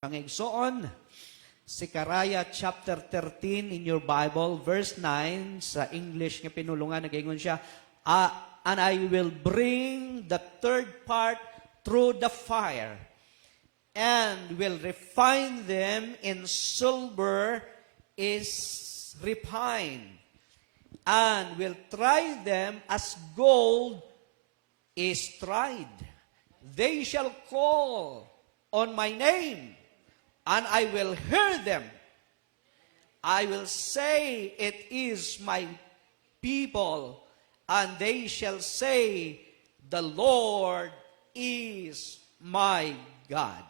Pangigsoon, Zechariah chapter 13 in your Bible, verse 9, sa English nga pinulungan, nag-ingon siya, and I will bring the third part through the fire, and will refine them in silver is refined, and will try them as gold is tried. They shall call on my name, and I will hear them. I will say, it is my people, and they shall say, the Lord is my God.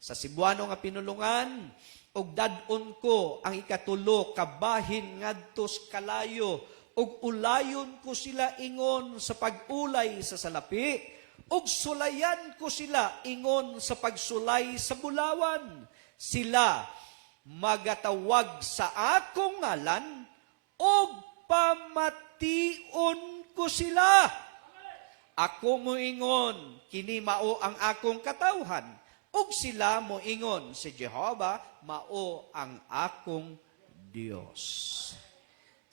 Sa Cebuano nga pinulungan, og dadon ko ang ikatulo kabahin ngadtos kalayo, og ulayon ko sila ingon sa pag-ulay sa salapi, ug sulayan ko sila ingon sa pagsulay sa bulawan. Sila magatawag sa akong ngalan, ug pamation ko sila. Ako mo ingon, kini mao ang akong katawhan, ug sila mo ingon, si Jehovah mao ang akong Dios.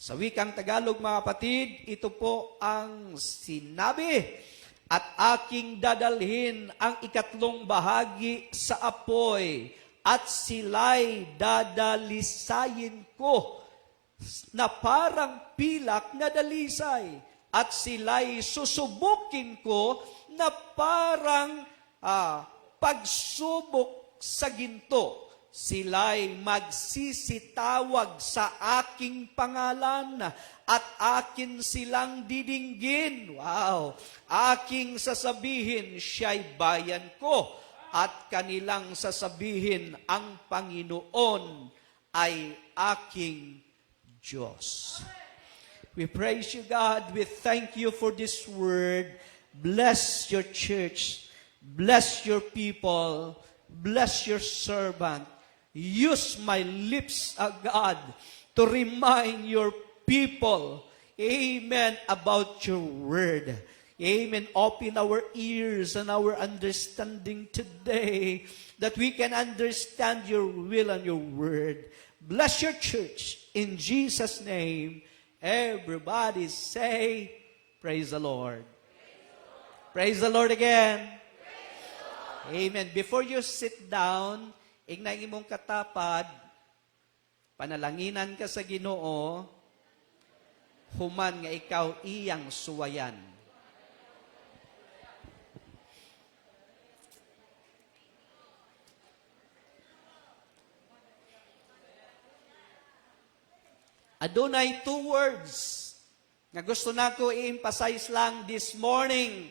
Sa wikang Tagalog, mga kapatid, ito po ang sinabi, at aking dadalhin ang ikatlong bahagi sa apoy, at sila'y dadalisayin ko na parang pilak na dalisay, at sila'y susubukin ko na parang pagsubok sa ginto. Sila'y magsisitawag sa aking pangalan, at akin silang didinggin. Wow! Aking sasabihin, siya'y bayan ko, at kanilang sasabihin, ang Panginoon ay aking Diyos. We praise you, God. We thank you for this word. Bless your church. Bless your people. Bless your servant. Use my lips, God, to remind your people, amen, about your word. Amen. Open our ears and our understanding today, that we can understand your will and your word. Bless your church. In Jesus' name, everybody say, praise the Lord. Praise the Lord again. Amen. Before you sit down, ignay imong katapad, panalanginan ka sa Ginoo, human nga ikaw iyang suwayan. Adunay two words nga gusto nako i-emphasize lang this morning.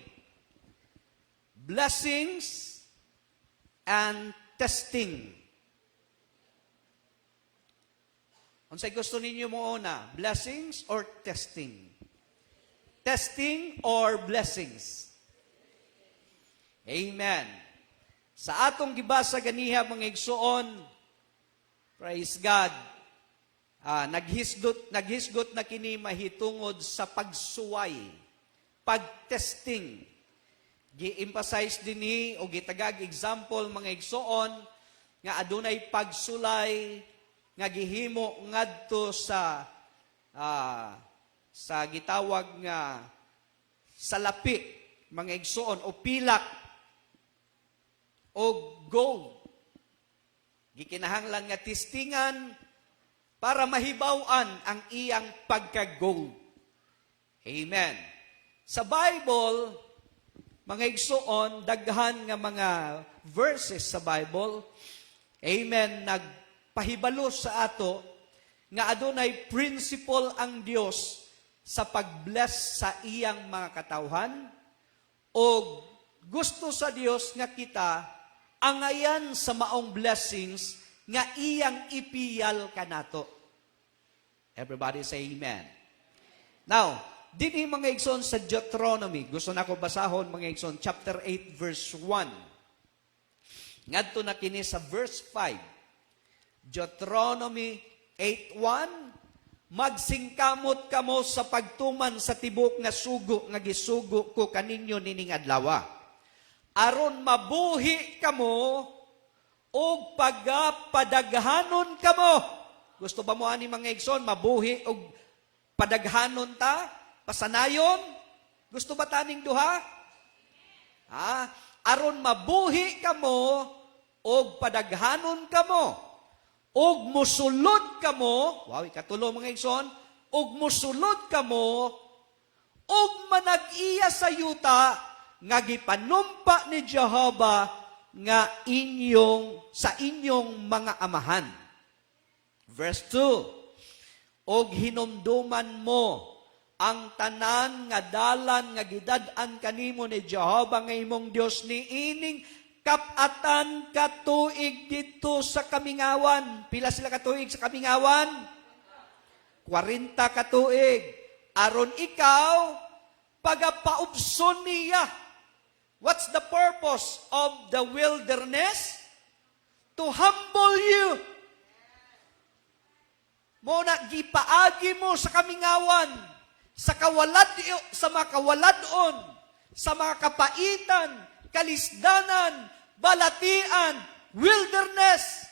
Blessings and testing. Unsay gusto ninyo mo una? Blessings or testing? Testing or blessings? Amen. Sa atong gibasa ganiha mga igsuon, praise God, naghisgot na kini mahitungod sa pagsuway, pagtesting. Gi-emphasize dinhi o gitagag example mga igsuon nga adunay pagsulay nga gihimo ngadto sa gitawag nga salapi mga igsuon o pilak o gold. Gikinahanglan nga testingan para mahibaw-an ang iyang pagka-gold. Amen. Sa Bible, mga igsuon, daghan nga mga verses sa Bible, amen, nagpahibalo sa ato, nga adunay principle ang Dios sa pag-bless sa iyang mga katawhan, o gusto sa Dios nga kita, angayan sa maong blessings, nga iyang ipiyal kanato. Everybody say amen. Now, dinhi mga igsoon sa Deuteronomy, gusto na ko basahon mga igsoon, chapter 8 verse 1. Ngadto na kini sa verse 5. Deuteronomy 8:1, magsingkamot kamo sa pagtuman sa tibok nga sugo nga gisugo ko kaninyo nining adlaw, aron mabuhi kamo o pagapadaghanon kamo. Gusto ba mo ani mga igsoon mabuhi og padaghanon ta, pasanayon? Gusto ba taning duha? Aron mabuhi kamo og padaghanon kamo, og musulod kamo, wow, ikatulo mga igsoon, og musulod kamo, og manag-iya sa yuta, nga gipanumpa ni Jehovah, nga sa inyong mga amahan. Verse 2, og hinumduman mo, ang tanan nga dalan nga gidad-an kanimo ni Jehovah nga imong Dios niining kapatan katuig dito sa kamingawan. Pila sila katuig sa kamingawan? 40 katuig. Aron ikaw, pagapaubson niya. What's the purpose of the wilderness? To humble you. Muna, gipaagi mo sa kamingawan, sa mga kawaladon, sa mga kapaitan, kalisdanan, balatian, wilderness.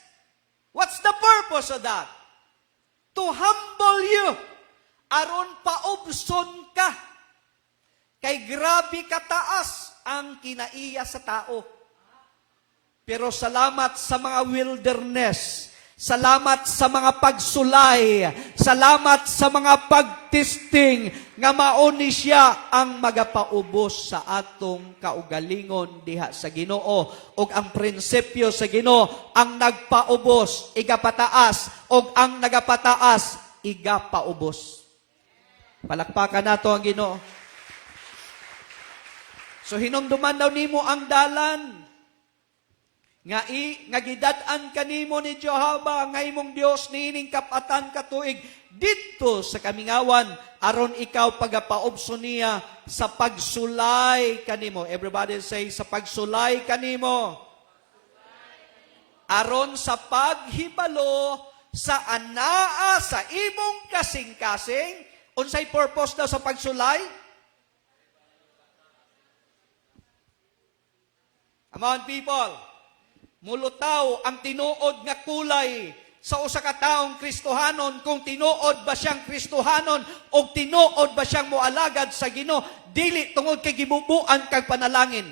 What's the purpose of that? To humble you. Aron paubson ka. Kay grabe kataas ang kinaiya sa tao. Pero salamat sa mga wilderness. Salamat sa mga pagsulay. Salamat sa mga pagtisting nga mauni siya ang magapaubos sa atong kaugalingon diha sa Ginoo. Og ang prinsipyo sa Ginoo ang nagpaubos, igapataas, og ang nagapataas, igapaubos. Palakpakan nato ang Ginoo. So hinumduman daw nimo ang dalan nga gidad-an kanimo ni Jehovah nga imong Dios niining kapatan katuig didto sa kamingawan aron ikaw pagapaubson niya sa pagsulay kanimo. Everybody say sa pagsulay kanimo. Aron sa paghibalo sa anaa sa imong kasing-kasing. Unsay purpose daw sa pagsulay? Come on, people. Mulutaw ang tinuod nga kulay sa usa ka taong Kristohanon kung tinuod ba siyang Kristohanon o tinuod ba siyang moalagad sa Ginoo dili tungod kay gibubuan kag panalangin.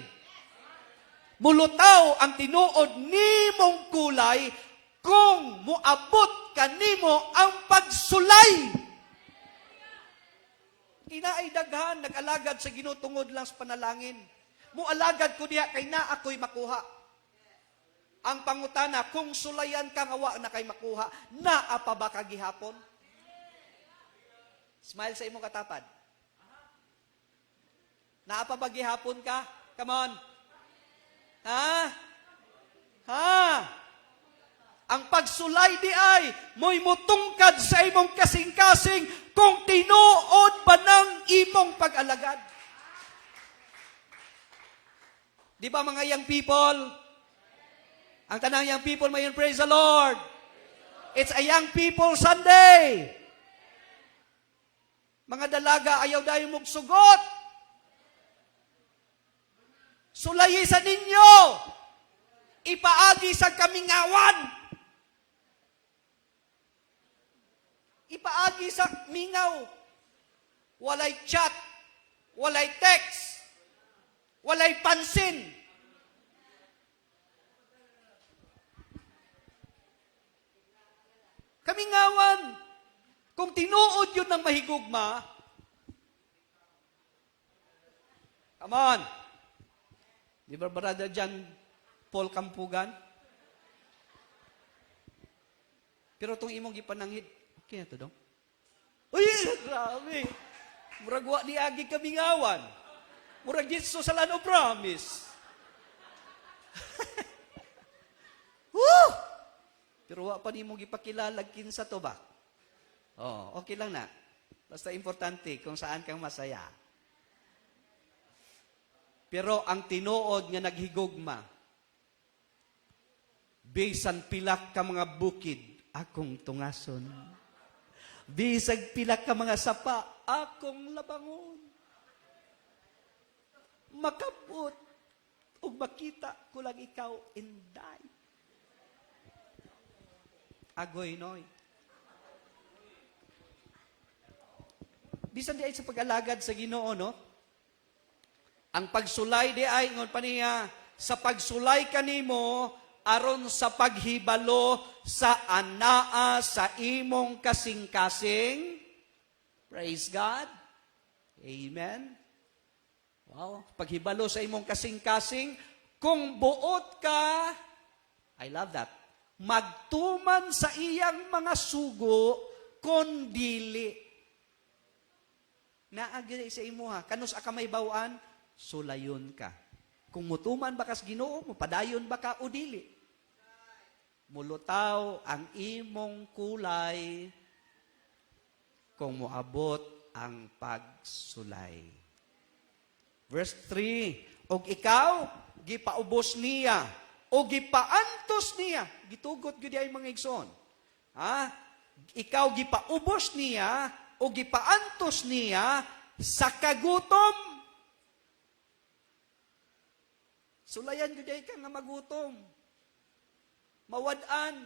Mulutaw ang tinuod nimong kulay kung moabot kanimo ang pagsulay. Kinaay daghan nag-alagad sa Ginoo tungod lang sa panalangin. Moalagad ko diha kay naa ako'y makuha. Ang pangutana, kung sulayan ka nga wa na kay makuha, naa pa ba kagihapon? Smile sa imong katapad. Naa pa ba gihapon ka? Come on. Ang pagsulay di ay, mo'y mutungkad sa imong kasing-kasing kung tinuod ba ng imong pag-alagad. Di ba mga young people? Ang tanang young people mayon, praise the Lord. It's a young people Sunday. Mga dalaga, ayaw dayo mong sugot. Sulayi sa ninyo. Ipaagi sa kamingawan. Ipaagi sa mingaw. Walay chat. Walay text. Walay pansin. Kamingawan. Kung tinuod yun ng mahigugma, come on. Di ba, Brother John Paul Kampugan? Pero itong imong gipananghid, okay na ito dong? Uy, grabe. Murag wa ni agi kamingawan. Murag Yesu sa land of promise. Woo! Pero wa pa nimo gipakilala kinsa to ba? Oh, okay lang na. Basta importante kung saan kang masaya. Pero ang tinuod nga naghigugma, bisan pilak ka mga bukid, akong tungason. Bisag pilak ka mga sapa, akong labangon. Makabot ug makita ko lang ikaw inday. Agoy, noy. Bisan di ay sa pag-alagad sa Ginoo, no? Ang pagsulay di ay, ngon pa niya, sa pagsulay kanimo, aron sa paghibalo sa anaa sa imong kasing-kasing. Praise God. Amen. Wow. Paghibalo sa imong kasing-kasing, kung buot ka, I love that, magtuman sa iyang mga sugo, kon dili. Naagay sa imuha, kanus aka may bawaan, sulayon ka. Kung mutuman ba kas Ginoo, mupadayon ba ka o dili? Mulutaw ang imong kulay kung moabot ang pagsulay. Verse 3, og ikaw, gipaubos niya, o gipaantos niya, gitugot gyud ay mga igsoon. Ha? Ikaw gipaubos niya, o gipaantos niya sa kagutom. Sulayan gyud ay ka nga magutom. Mawad-an.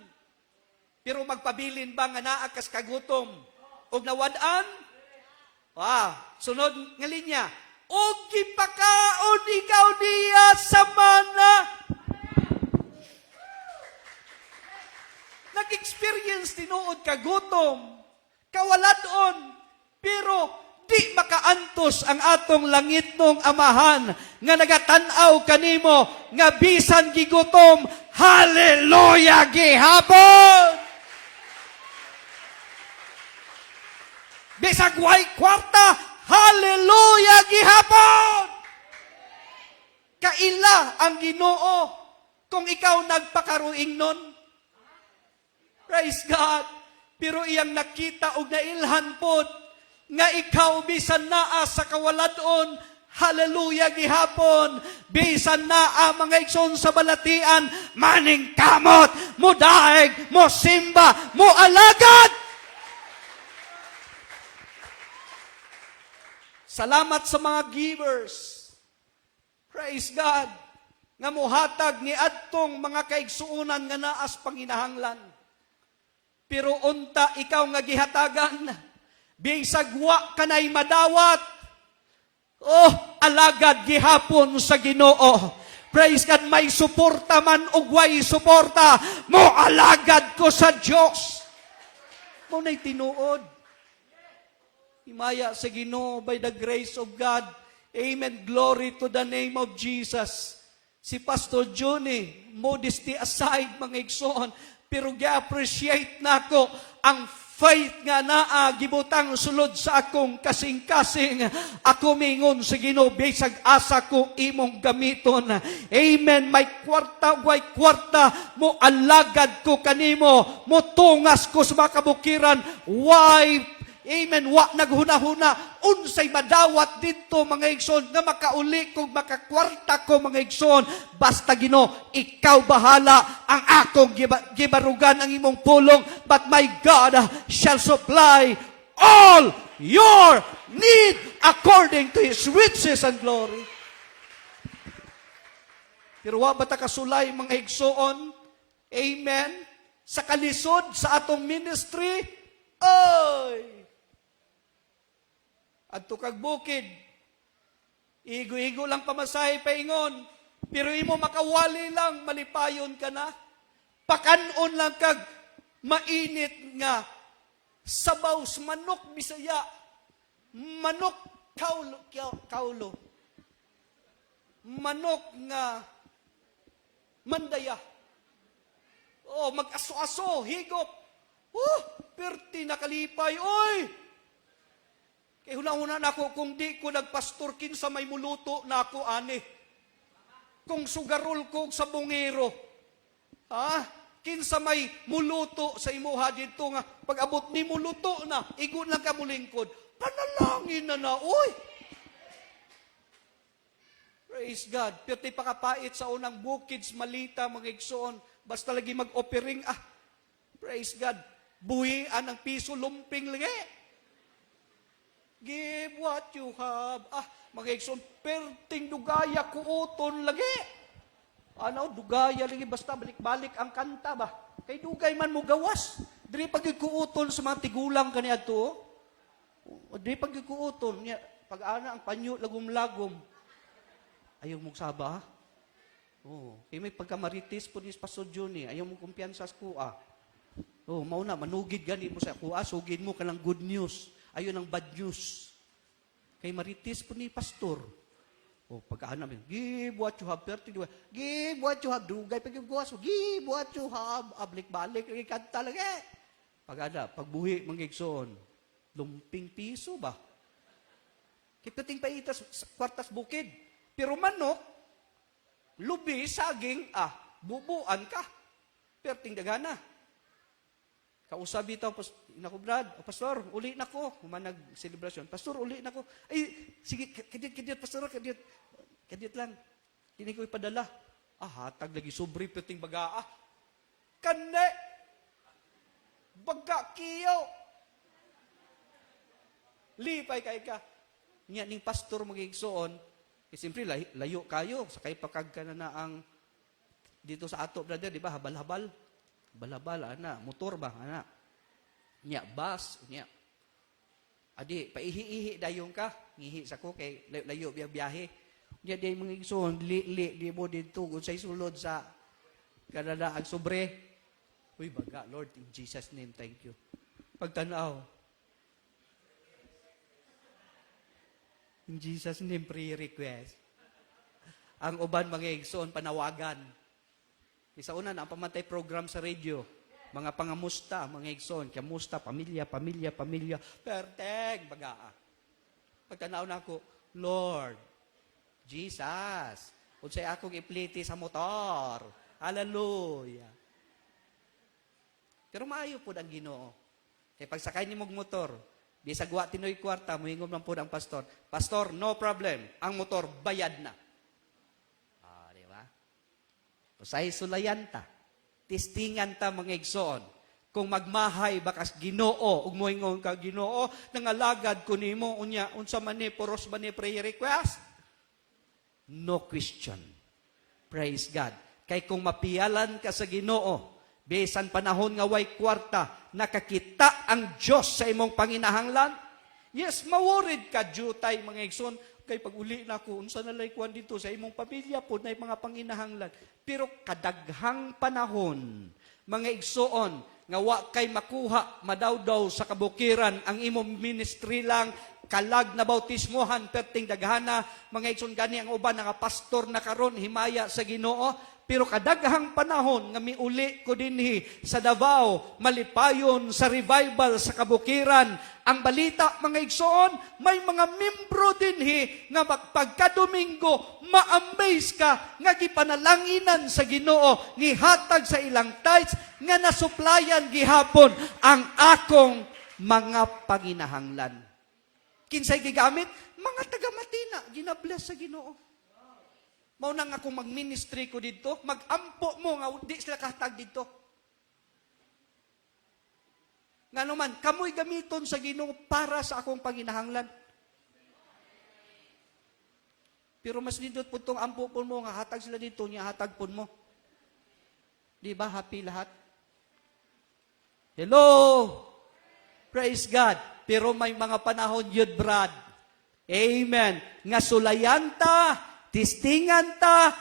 Pero magpabilin ba nga naa kas kagutom? Og nawad-an? Sunod nga linya. Og gipakaon ikaw niya sa mana. Nag-experience tinuod kagutom. Kawaladon, pero di makaantos ang atong langitnong amahan nga nagatanaw kanimo nga bisan gigutom, hallelujah gihapon. Bisag way kwarta, hallelujah gihapon. Kaila ang Ginoo kung ikaw nagpakaruing nun. Praise God. Pero iyang nakita og nailhan pod nga ikaw bisan naa sa kawaladon, hallelujah gihapon. Bisan naa mga igsoon sa balatian, maning kamot, mo daig, mo simba, mo alagad. Salamat sa mga givers. Praise God. Nga muhatag ni adtong mga kaigsuunan nga naas panginahanglan. Pero unta ikaw nga gihatagan, bisag wa kanay madawat, alagad gihapon sa Ginoo. Praise God, may suporta man o way suporta, mo alagad ko sa Diyos. Mo na'y tinuod. Himaya sa Ginoo by the grace of God. Amen. Glory to the name of Jesus. Si Pastor Johnny, modesty aside, mga igsoon, pero gi-appreciate nako ang faith nga naa gibutang sulod sa akong kasing-kasing. Ako mingon sa Ginoo, bisag asa ko imong gamiton. Amen. May kwarta, way kwarta, mo alagad ko kanimo, mo tungas ko sa mga kabukiran, why amen, wa naghuna-huna, unsay madawat dito mga igsoon, nga makauli kong makakwarta ko mga igsoon, basta Ginoo, ikaw bahala, ang akong gibarugan ang imong pulong, but my God shall supply all your need according to His riches and glory. Pero wa ba ta kasulay mga igsoon, amen, sa kalisod sa atong ministry, adto kag bukid, igo-igo lang pamasahe paingon, pero imo makawali lang, malipayon ka na. Pakanon lang kag mainit nga sabaw sa manok Bisaya, manok kaulo, manok nga mandaya. Mag-aso-aso, higop. Perti nakalipay, oy! Kaya huna-huna na ako, kung di ko nagpastor, kinsa may muluto na ako, ani. Kung sugarol ko sa bungero, kinsa may muluto sa imuha dito nga, pag-abot ni muluto na, igun lang ka mulingkod, panalangin na, uy! Praise God. Pero pakapait sa unang bukids, malita, mga igsoon, basta lagi mag-offering, praise God, buhian ang piso, lumping lagi. Give what you have. Mga igsoon, perting dugaya kuuton lagi. Dugaya lagi, basta balik-balik ang kanta ba? Kay dugay man mo gawas. Diri pagkuuton sa mga tigulang kaniadto. Diri pagkuuton niya pag ana ang panyo lagom-lagom. Ayaw mong saba. Oh, kay may pagkamaritis po ni Pastor Johnny, ayaw mong kumpiyansa sa kuha. Oh, mauna manugid gani mo sa kuha, sugid mo kanang good news. Ayaw ng bad news. Kay maritis po ni Pastor. Oh, pagkaan namin, give what you have, give what you have, dugay pagkuwas, give what you have, ablik-balik, ikanta lang Pag pagbuhi, manggigsoon, lumping piso ba? Kipating paitas sa kwartas bukid. Pero manok, lubi, saging, bubuan ka. Perting dagana. Kausap ito, nako Brad, Pastor, uli na ko. Humanag celebration. Pastor, uli na ko. Ay, sige, kadit, Pastor, kadit lang. Hindi ko ipadala. Hatag lagi sobri, perting bagaa. Kande! Baga kiyo! Lipay ka. Nya ning pastor magigsoon, siyempre layo kayo, sakay pakag ka na ang dito sa ato, brother, di ba? Habal-habal, ana, motor ba, ana. Nya, bus, nya. Adi, paihi-ihi dayon ka, ngihi sa ko, kay layo biyahe. Nya, di mga igsoon, di mo dito, kung sa'y sulod sa Canada, ang sobre. Uy, baga, Lord, in Jesus' name, thank you. Pagtanaw, in Jesus' name, prayer request. Ang uban mga igsoon, panawagan. Isa una na ang pamantay program sa radio. Mga pangamusta, mga igsoon, kamusta, pamilya, perteng, bagaa. Pagtanaw na ako, Lord, Jesus, unsay akong ipliti sa motor. Hallelujah. Pero maayo po ang Ginoo. Kaya pagsakay ni mong motor, di sa guwa tinoy kwarta, muhingom lang po ang pastor. Pastor, no problem. Ang motor, bayad na. Di ba? Usay sulayan ta. Tistingan ta mga igsoon. Kung magmahay bakas Ginoo, ug moingon ka Ginoo, nangalagad ko nimo unya unsa man ni poros man ni prayer request? No question. Praise God. Kay kung mapiyalan ka sa Ginoo, bisan panahon nga way kwarta, nakakita ang Diyos sa imong panginahanglan. Yes, maworid ka, jutay, mga igsoon, kay pag-uli na ko, unsa na laykuan dito sa imong pamilya po na mga panginahanglan. Pero kadaghang panahon, mga igsoon, nga wa kay makuha, madawdaw sa kabukiran, ang imong ministry lang, kalag na bautismohan, perting daghana, mga igsoon gani ang uban, nga pastor na karon himaya sa Ginoo. Pero kadaghang panahon nga miuli ko dinhi sa Davao, malipayon sa revival sa kabukiran. Ang balita, mga igsoon, may mga membro dinhi nga pagka-Domingo, ma-amaze ka nga gipanalanginan sa Ginoo, gihatag sa ilang tithes nga nasuplayan gihapon ang akong mga panginahanglan. Kinsay gigamit? Mga taga-Matina, ginabless sa Ginoo. Mao nang akong mag-ministry ko dito, mag-ampo mo nga di sila kahatag dito. Nga naman, kamoy gamiton sa Ginoo para sa akong panginahanglan. Pero mas nindot po itong ampo po mo, nga hatag sila dito, niya hatag po mo. Di ba happy lahat? Hello! Praise God! Pero may mga panahon yun, Brad. Amen. Nga sulayan ta, tistingan ta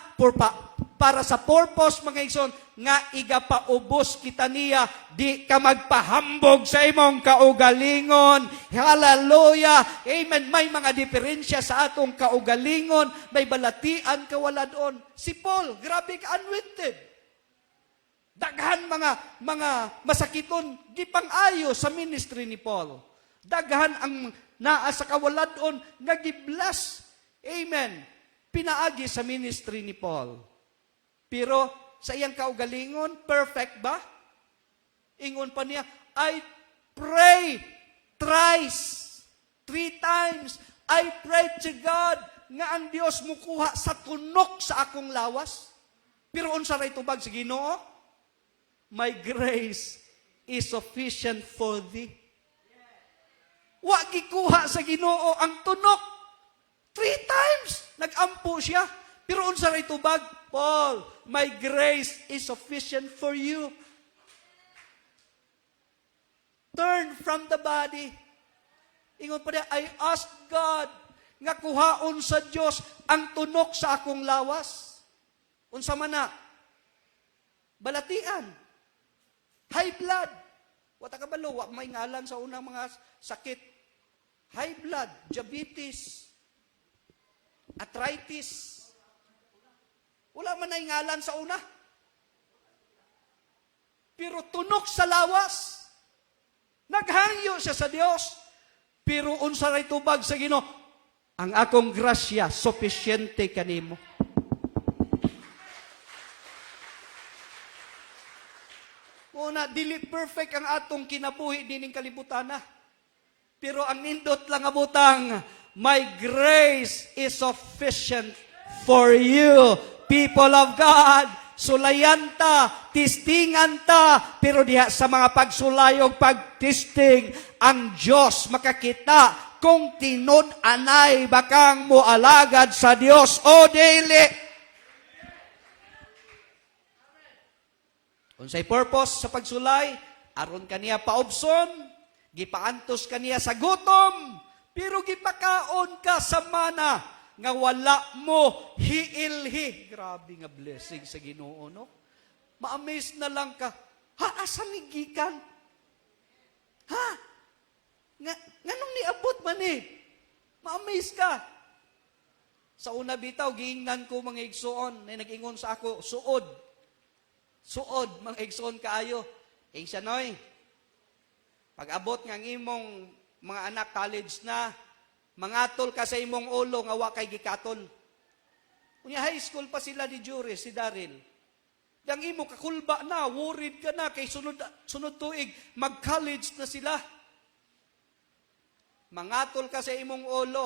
para sa purpose, mga igsoon, nga igapaubos kita niya, di ka magpahambog sa imong kaugalingon. Hallelujah! Amen. May mga diferensya sa atong kaugalingon, may balatian ka wala doon. Si Paul, grabe ka unwinted. Daghan mga masakiton, di pang-ayo sa ministry ni Paul. Daghan ang naa sa kawaladon, nagiblas. Amen. Pinaagi sa ministry ni Paul. Pero sa iyang kaugalingon, perfect ba? Ingon pa niya, I pray thrice, 3 times. I pray to God nga ang Dios mukuha sa tunok sa akong lawas. Pero unsa ray tubag sa Ginoo? My grace is sufficient for thee. Wa gikuha sa Ginoo ang tunok. 3 times nag-ampo siya. Pero unsa ray tubag? Paul, my grace is sufficient for you. turn from the body. Ingon pa niya, I ask God nga kuhaon sa Dios ang tunok sa akong lawas. Unsa man na? Balatian. High blood. Wata ka balo, wa may ngalan sa unang mga sakit. High blood, diabetes, arthritis. Wala man ay ngalan sa una. Pero tunok sa lawas. Naghangyo siya sa Dios. Pero unsa ray tubag sa Ginoo, ang akong grasya sufficiente kanimo. Una, dili perfect ang atong kinabuhi dining kalibutan na. Pero ang nindot lang abutang, my grace is sufficient for you, people of God. Sulayan ta, tistingan ta, pero diha sa mga pagsulayog, pagtisting, ang Diyos makakita kung tinud-anay bakang moalagad sa Diyos o dili. Unsay purpose sa pagsulay? Aron kaniya paubson, gipaantos kaniya sa gutom, pero gipakaon ka sa mana nga wala mo hiilhi. Grabe nga blessing sa Ginoo, no? Ma-amaze na lang ka. Ha, asa ni gikan? Ha? Nganong niabot man eh? Ma-amaze ka. Sa una bitaw, giingnan ko mga igsoon na nag-ingon sa ako, suod. Suod, mga igsoon kaayo. Siya noy, pag-abot ng imong mga anak college na, mangatol ka sa imong ulo nga wa kay gikatol. Unya high school pa sila ni Juris, si Daryl. Dang imo kakulba na, worried ka na kay sunod tuig mag-college na sila. Mangatol ka sa imong ulo.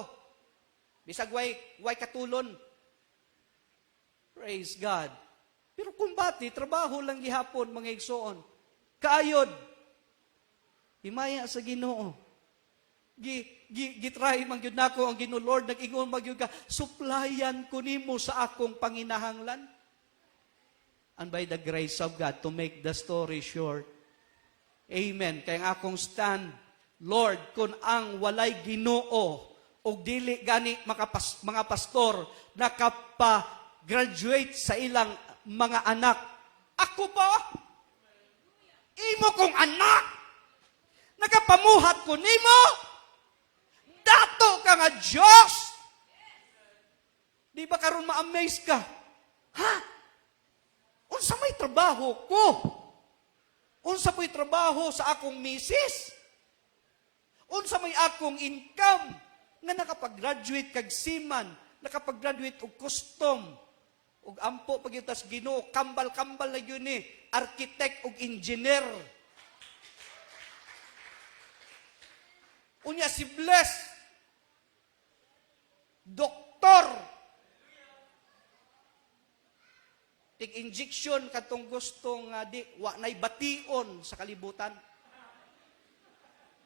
Bisag way katulon. Praise God. Pero kumbati, trabaho lang gihapon mga igsoon. Kaayod. Himaya sa Ginoo. Gitry man gyud nako ang Ginoo Lord, nag-ingon magyud ka, suplayan ko nimo sa akong panginahanglan. And by the grace of God, to make the story short, amen. Kaya ang akong stand, Lord, kung ang walay Ginoo o dili gani mga pastor nakapa-graduate sa ilang mga anak, ako ba? Imo kong anak, nagapamuhat ko nimo, dato ka nga Diyos. Di ba karon ma-amaze ka? Ha? Unsa may trabaho ko? Unsa may trabaho sa akong misis? Unsa may akong income nga nakapag-graduate kag seaman, nakapag-graduate og custom, og ampo pagyutas Ginoo, kambal-kambal na yun ni, architect og engineer. Unya si Bless, doktor. Tig-injection katong gustong di wa nay bation sa kalibutan.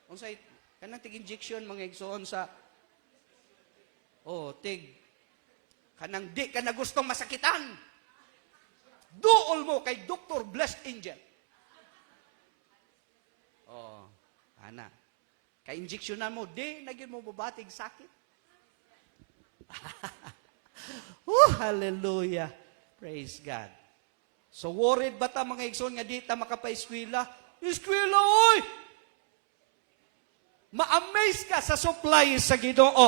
Unsay kanang tig-injection mga igsoon sa kanang di ka na gustong masakitan. Duol mo kay Dr. Blessed Angel. Ana. Kay injeksyonan mo, di nagyud mo babatig sakit. Hallelujah. Praise God. So worried ba ta mga igsoon nga di ta makapa-eskwela? Eskwela oy! Ma-amaze ka sa supply sa Ginoo.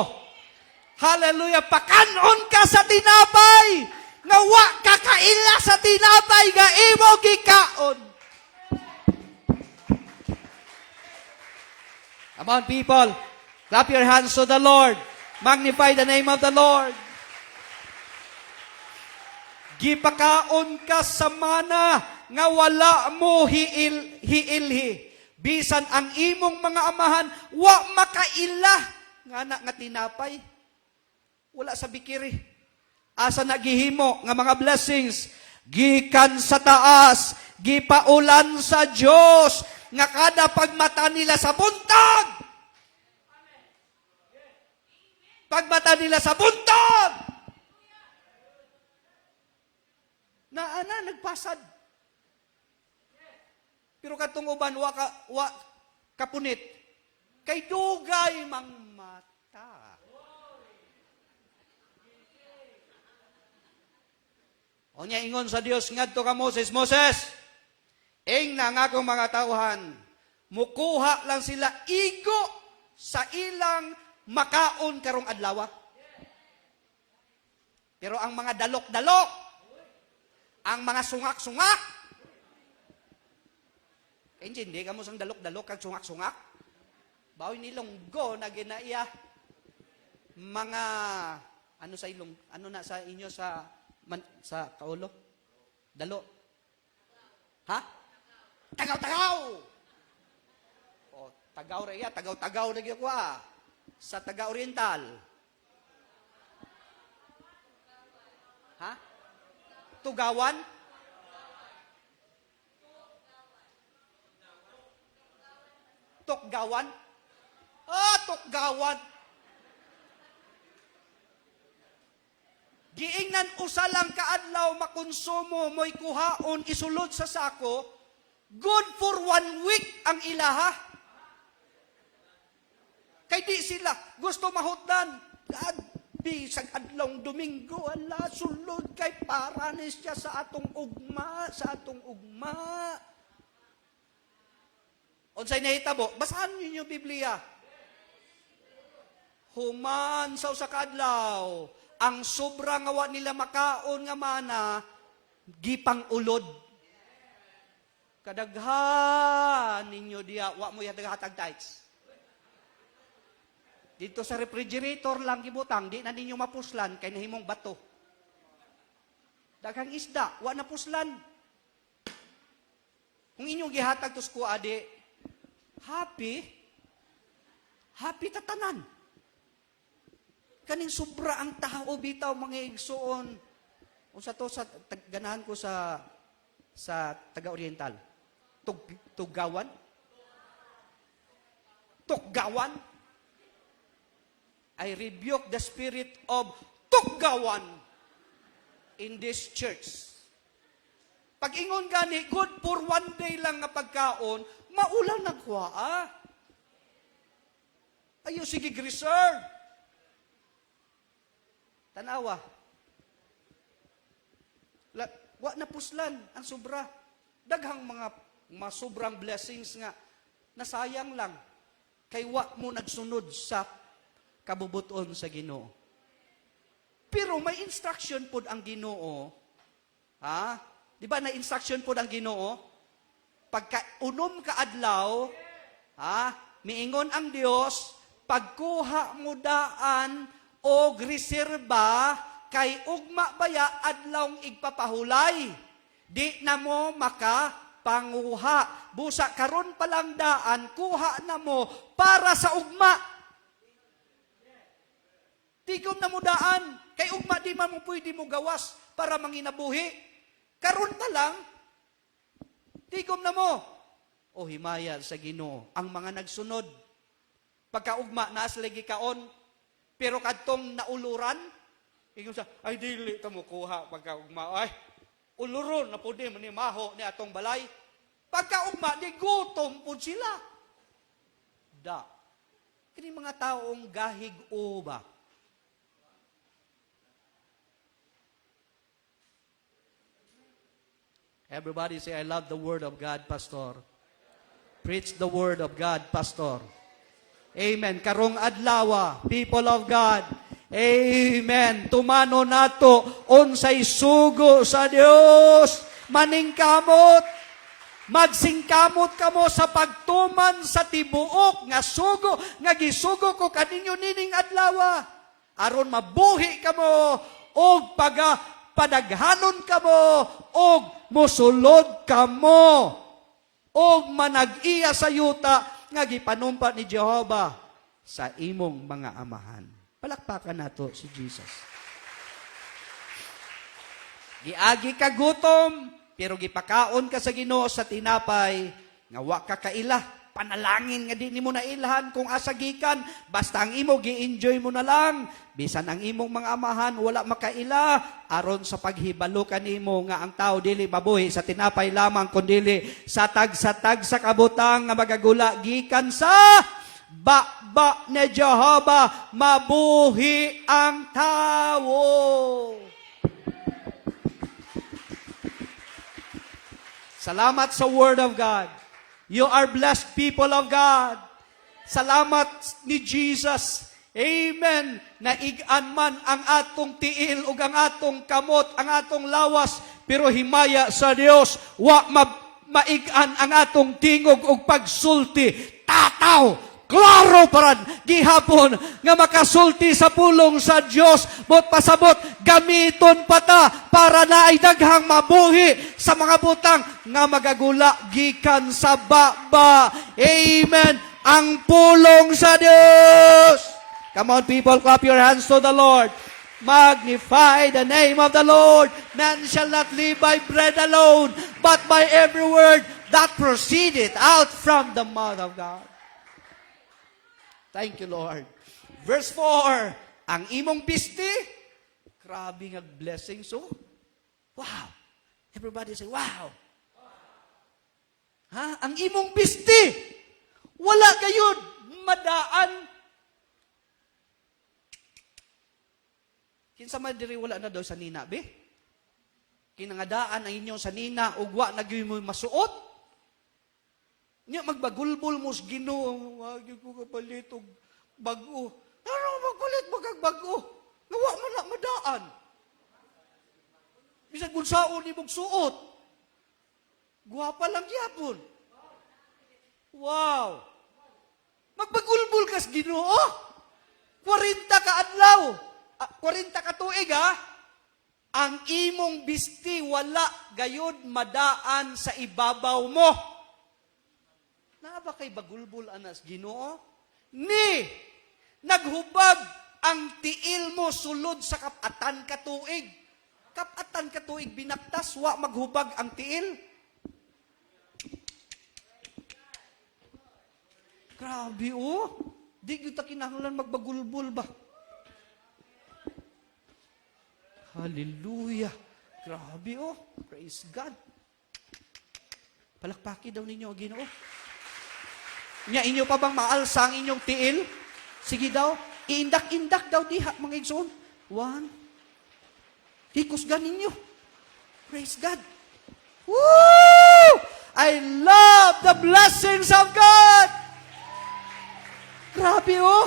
Hallelujah. Pakanon ka sa tinapay. Nga wa kakaila sa tinapay nga imo gikaon. Come on, people. Clap your hands to the Lord. Magnify the name of the Lord. Gipakaon ka sa mana nga wala mo hiilhi. Bisan ang imong mga amahan, wa makaila nga tinapay. Wala sa bikiri. Asa nagihimo nga mga blessings, gikan sa taas, gipaulan sa Dios, nga kada pagmata nila sa buntag. Pagmata nila sa buntag. Nagpasad. Pero katong uban kapunit, kay dugay mang mata. O niya ingon sa Dios ngadto ka Moses, Moses, ing na nga akong mga tauhan, mukuha lang sila igo sa ilang makaon karong adlaw. Pero ang mga dalok-dalok, ang mga sungak-sungak, hindi ka mo sang dalok-dalok kag sungak-sungak, bawi nilonggo na ginaiya, mga, ano sa ilong, ano na sa inyo sa kaulo? Dalo? Ha? Tagaw-tagaw! O, tagaw rin tagaw-tagaw na gikuha. Sa taga-oriental. Ha? Tugawan? Tukgawan? Tukgawan. Giingnan usa lang kaadlaw makonsumo mo'y kuhaon isulod sa sako, good for 1 week ang ilaha. Kay di sila gusto mahutdan. Bisag adlawng Domingo, ala, sulod kay para ni siya sa atong ugma, Unsay nahitabo? Basahan niyo yung Biblia. Human sa usa ka adlaw, ang sobra nga wa nila makaon nga mana, gipang ulod. Kadaghan ninyo diya, wa mo yatag-hatag tights. Dito sa refrigerator lang gibutang, di na ninyo mapuslan, kay nahimong bato. Daghang isda, wa na puslan. Kung inyong gihatag tos ko, adi, happy tatanan. Kaning sobra ang tao bitaw mga igsoon. Unsa to sa ganahan ko sa taga-oriental. Tuggawan? Tuggawan? I rebuke the spirit of tuggawan in this church. Pag ingon gani, good for 1 day lang nga pagkaon, maulang nagkuha. Ayo, sige, reserve. Tanawa. Wa na puslan ang sobra. Daghang mga sobrang blessings nga nasayang lang kay wa mo nagsunod sa kabubuton sa Ginoo. Pero may instruction pod ang Ginoo. Ha? Di ba na instruction pod ang Ginoo? Pagka unom ka adlaw, miingon ang Dios, pagkuha mo daan o reserba kay ugma baya adlawng igpapahulay. Di na mo makapanguha. Busa karon pa lang daan, kuha na mo para sa ugma. Tigom na mo daan, kay ugma di man mo pwede mo gawas para manginabuhi. Karon pa lang, tigom na mo. O himaya sa Ginoo, ang mga nagsunod, pagkaugma na lagi kaon, pero kadtong nauluran, ingon sa, ay dili ta mo kuha pagkaugma. Ay, uluron na po di manimaho ni atong balay. Pagkaugma, di gutom po sila. Da. Kini mga taong gahig o ba? Everybody say, I love the Word of God, Pastor. Preach the Word of God, Pastor. Amen. Karong adlaw, people of God. Amen. Tumano nato unsay sugo sa Dios. Maningkamot. Magsingkamot kamo sa pagtuman sa tibuok nga sugo nga gisugo ko kaninyo nining adlaw. Aron mabuhi kamo og padaghanon kamo og mosulod kamo og manag-iya sa yuta nga gipanumpa ni Jehova sa imong mga amahan. Palakpakan nato si Jesus. Giagi ka gutom, pero gipakaon ka sa Ginoo sa tinapay, nga wa ka kaila. panalangin nga di nimo na ilhan kung asa gikan, basta ang imo gi-enjoy mo na lang. Bisan ang imong mga amahan wala makaila aron sa paghibalo kanimo nga ang tao dili mabuhi sa tinapay lamang kundi sa tag sa kabutang nga magagula gikan sa bakba ni Jehovah, mabuhi ang tao. Salamat sa Word of God. You are blessed people of God. Salamat ni Jesus. Amen. Naigan man ang atong tiil ug ang atong kamot, ang atong lawas, pero himaya sa Dios, wa maigan ang atong tingog ug pagsulti. Tataw, klaro paran gihapon nga makasulti sa pulong sa Dios, bot pasabot gamiton pata para naay daghang mabuhi sa mga butang nga magagula gikan sa baba. Amen. Ang pulong sa Dios. Come on people, clap your hands to the Lord. Magnify the name of the Lord. Man shall not live by bread alone, but by every word that proceedeth out from the mouth of God. Thank you, Lord. Verse 4, ang imong pisti, grabe nga blessing. So, wow. Everybody say, wow. Ha? Ang imong pisti, wala gayud madaan. Kinsa man diri wala na daw sa nina, be? Kinangadaan ang inyong sa nina, ugwa na gyud mo masuot. Nya magbagulbol mo sa Ginoo, wag ko kapalit og bag-o. Ano magpalit magagbago? Nawa man na madaan. Bisan kung saon imong suot. Guwapa lang gyapon. Wow. Magbagulbol ka sa Ginoo. 40 ka adlaw. 40 ka tuig ha. Ang imong bisti wala gayud madaan sa ibabaw mo. Na ba kay bagulbol anas Ginoo? Ni naghubag ang tiil mo sulod sa kapatan katuig. Kapatan katuig binaktas wa maghubag ang tiil. Grabe oh. Di gyud ta kinahanglan magbagulbol ba? Hallelujah. Grabe oh. Praise God. Palakpaki daw ninyo ang Ginoo. Nya inyo pa bang maalsa ang inyong tiil? Sige daw, iindak-indak daw diha mga igsoon. 1. Hikos ganinyo. Praise God. Woo! I love the blessings of God. Grabe oh.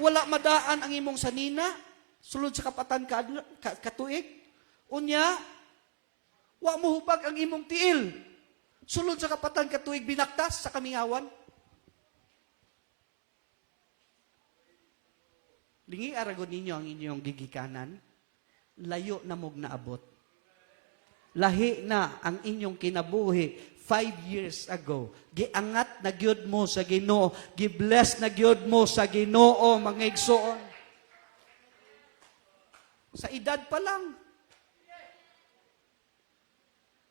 Wala madaan ang imong sanina, sulod sa kapatan katuig. Unya, wa mo hubag ang imong tiil. Sulod sa kapatan katuig binaktas sa kamingawan. Lingi aragon ninyo ang inyong gigikanan. Layo na mog naabot. Lahi na ang inyong kinabuhi 5 years ago. Giangat na gyud mo sa Ginoo. Gibless na gyud mo sa Ginoo mga igsoon. Sa edad pa lang.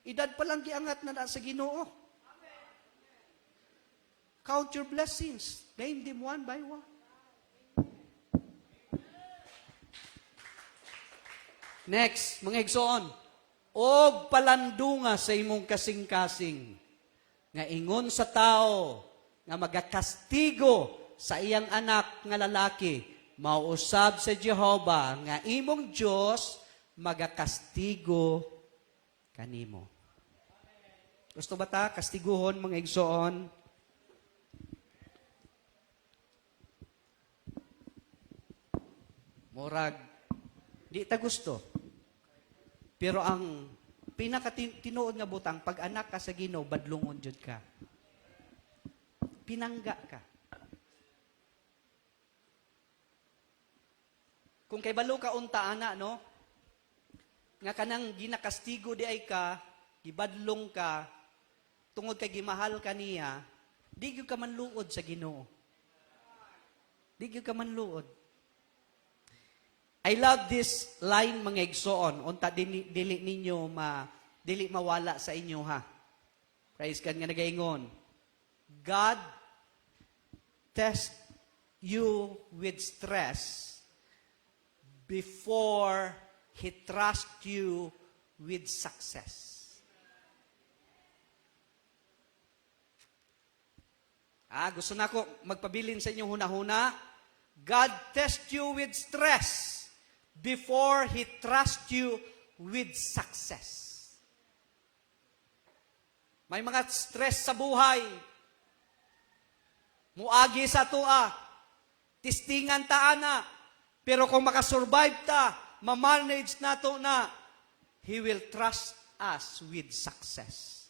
Edad pa lang giangat na sa Ginoo. Count your blessings. Name them one by one. Next, mga igsoon. Og palandunga sa imong kasing-kasing. Nga ingon sa tao, nga magakastigo sa iyang anak nga lalaki, mauusab sa Jehovah, nga imong Diyos, magakastigo kanimo. Gusto ba ta kastiguhon mga igsoon? Murag, di ta gusto. Pero ang pinakatinuod nga butang, pag anak ka sa Ginoo, badlongon jud ka. Pinangga ka. Kung kay balo ka unta ana, no? Nga kanang ginakastigo di ay ka, gibadlong ka, tungod kay gimahal ka niya, di gyud ka manluod sa Ginoo. Di gyud ka manluod. I love this line mga igsoon, unta dili ninyo dili mawala sa inyo ha. Praise God nga nagaingon. God test you with stress before He trust you with success. Gusto na ako magpabilin sa inyong hunahuna. God test you with stress before He trust you with success. May mga stress sa buhay. Muagi sa tua. Tistingan ta ana. Pero kung makasurvive ta, ma-manage nato na, He will trust us with success.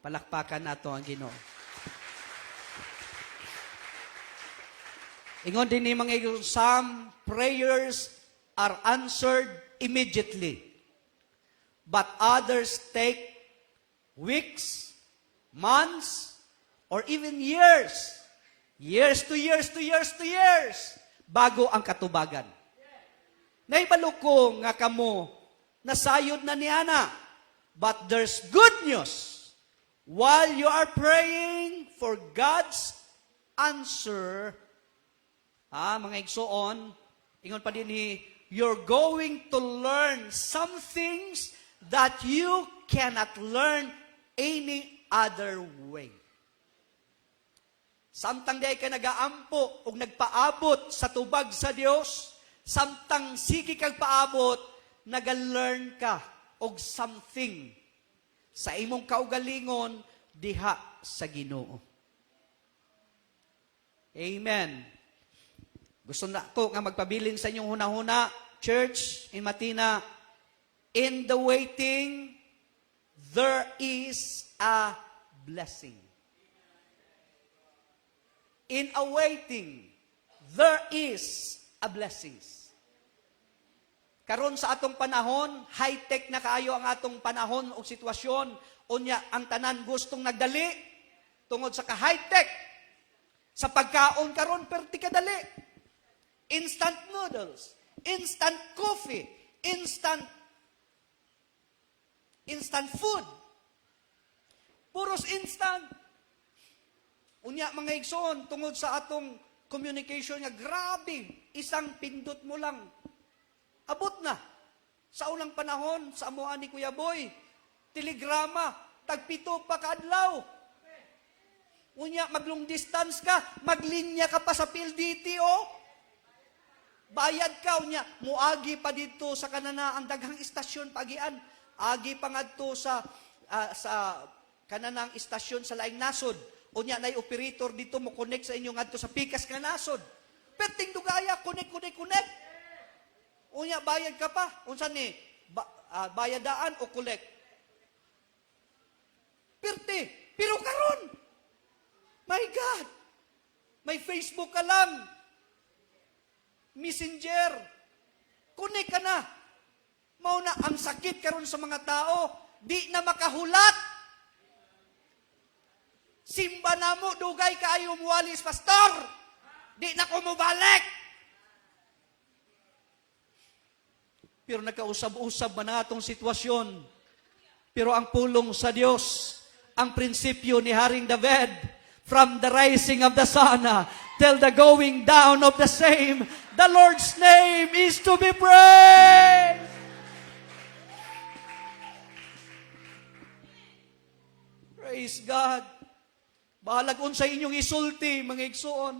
Palakpakan nato ang Ginoo. Ingon din ni mga some prayers are answered immediately. But others take weeks, months, or even years. Years to years to years to years. Bago ang katubagan. Naibalo ko nga kamo, nasayod na niana. But there's good news. While you are praying for God's answer, mga igsoon, ingon pa din you're going to learn some things that you cannot learn any other way. Samtang di ka nagaampo o nagpaabot sa tubag sa Dios, samtang sige kag paabot, nagalearn ka og something sa imong kaugalingon diha sa Ginoo. Amen. Gusto na ko nga magpabilin sa inyong hunahuna, church in Matina, in the waiting, there is a blessing. In a waiting, there is a blessings. Karon sa atong panahon, high-tech na kaayo ang atong panahon o sitwasyon, unya ang tanan gustong nagdali, tungod sa ka-high-tech. Sa pagkaon karon perti kadali. Instant noodles, instant coffee, instant food. Puros instant. Unya mga igsoon, tungod sa atong communication nga, grabe, isang pindot mo lang. Abot na. Sa unang panahon, sa amuan ni Kuya Boy, telegrama, tagpito pa kaadlaw. Unya, maglong distance ka, maglinya ka pa sa PLDT, bayad ka, unya, muagi pa dito sa kanana ang daghang istasyon pagian. Agi pa ngadto sa kananang istasyon sa laing nasod. Unya, nay operator dito mo connect sa inyo ngadto sa pikas nga nasod. Perting dugaya, connect. Unya, bayad ka pa. Unsa ni? Bayadaan o collect? Perti. Pero karon, my God, may Facebook ka lang. Messenger. Connect ka na. Mauna, ang sakit karon sa mga tao, di na makahulat. Simba na mo, dugay kaayo muwalis, pastor. Di na ko mubalik. Pero nagkausab-usab man atong sitwasyon. Pero ang pulong sa Dios, ang prinsipyo ni Haring David, from the rising of the sun till the going down of the same, the Lord's name is to be praised. Praise God. Bahalag sa inyong isulti, mga igsoon.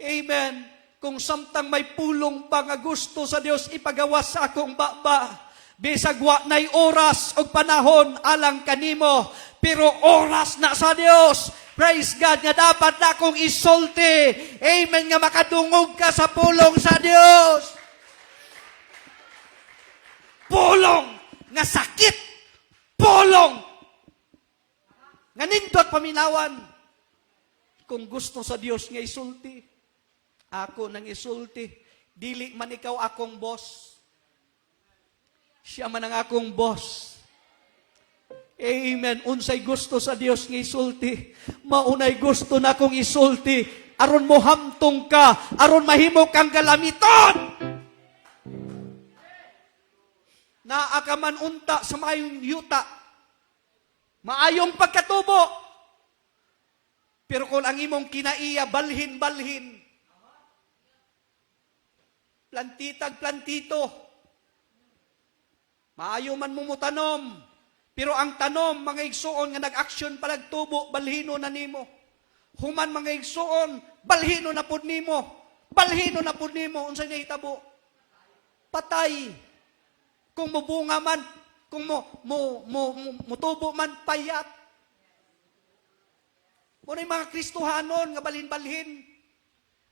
Amen. Kung samtang may pulong pa nga gusto sa Dios ipagawas sa akong baba, bisag wa nay oras o panahon alang kanimo, pero oras na sa Dios. Praise God, nga dapat na akong isulti. Amen, nga makadungog ka sa pulong sa Dios. Pulong nga sakit. Pulong nga nindot paminawan. Kung gusto sa Dios nga isulti, ako nang isulti. Dili man ikaw akong boss. Siya man ang akong boss. Amen. Unsay gusto sa Dios nga isulti. Maunay gusto na akong isulti. Aron mo hamtong ka. Aron mahimo kang galamiton. Naa ka man unta sa mayong yuta. Maayong pagkatubo. Pero kung ang imong kinaiya, balhin-balhin. Plantitag-plantito. Maayo man mo tanom. Pero ang tanom, mga igsuon nga nag-action palagtubo, balhino na nimo. Human mga igsuon, balhino na pud nimo. Balhino na pud nimo. Unsay nahitabo? Patay. Kung mubunga man, kung mutubo man, payat. Muna yung mga Kristohanon nga balhin-balhin.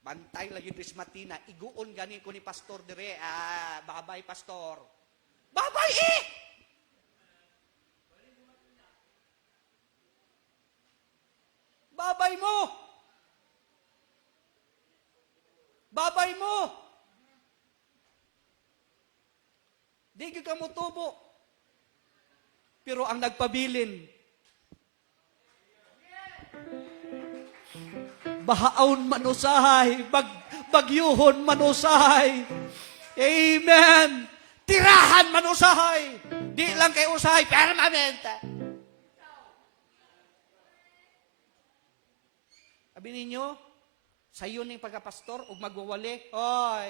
Bantay lang yung Matina, iguon gani ko ni Pastor dire. Babay, Pastor. Babay eh! Babay mo! Babay mo! Di ka mo tubo. Pero ang nagpabilin, bahaon manusahay, bagyuhon manusahay. Amen. Tirahan manusahay. Di lang kay usahay, permanente. Sabi ninyo, sayo ning pagkapastor, ug magwawali, oy,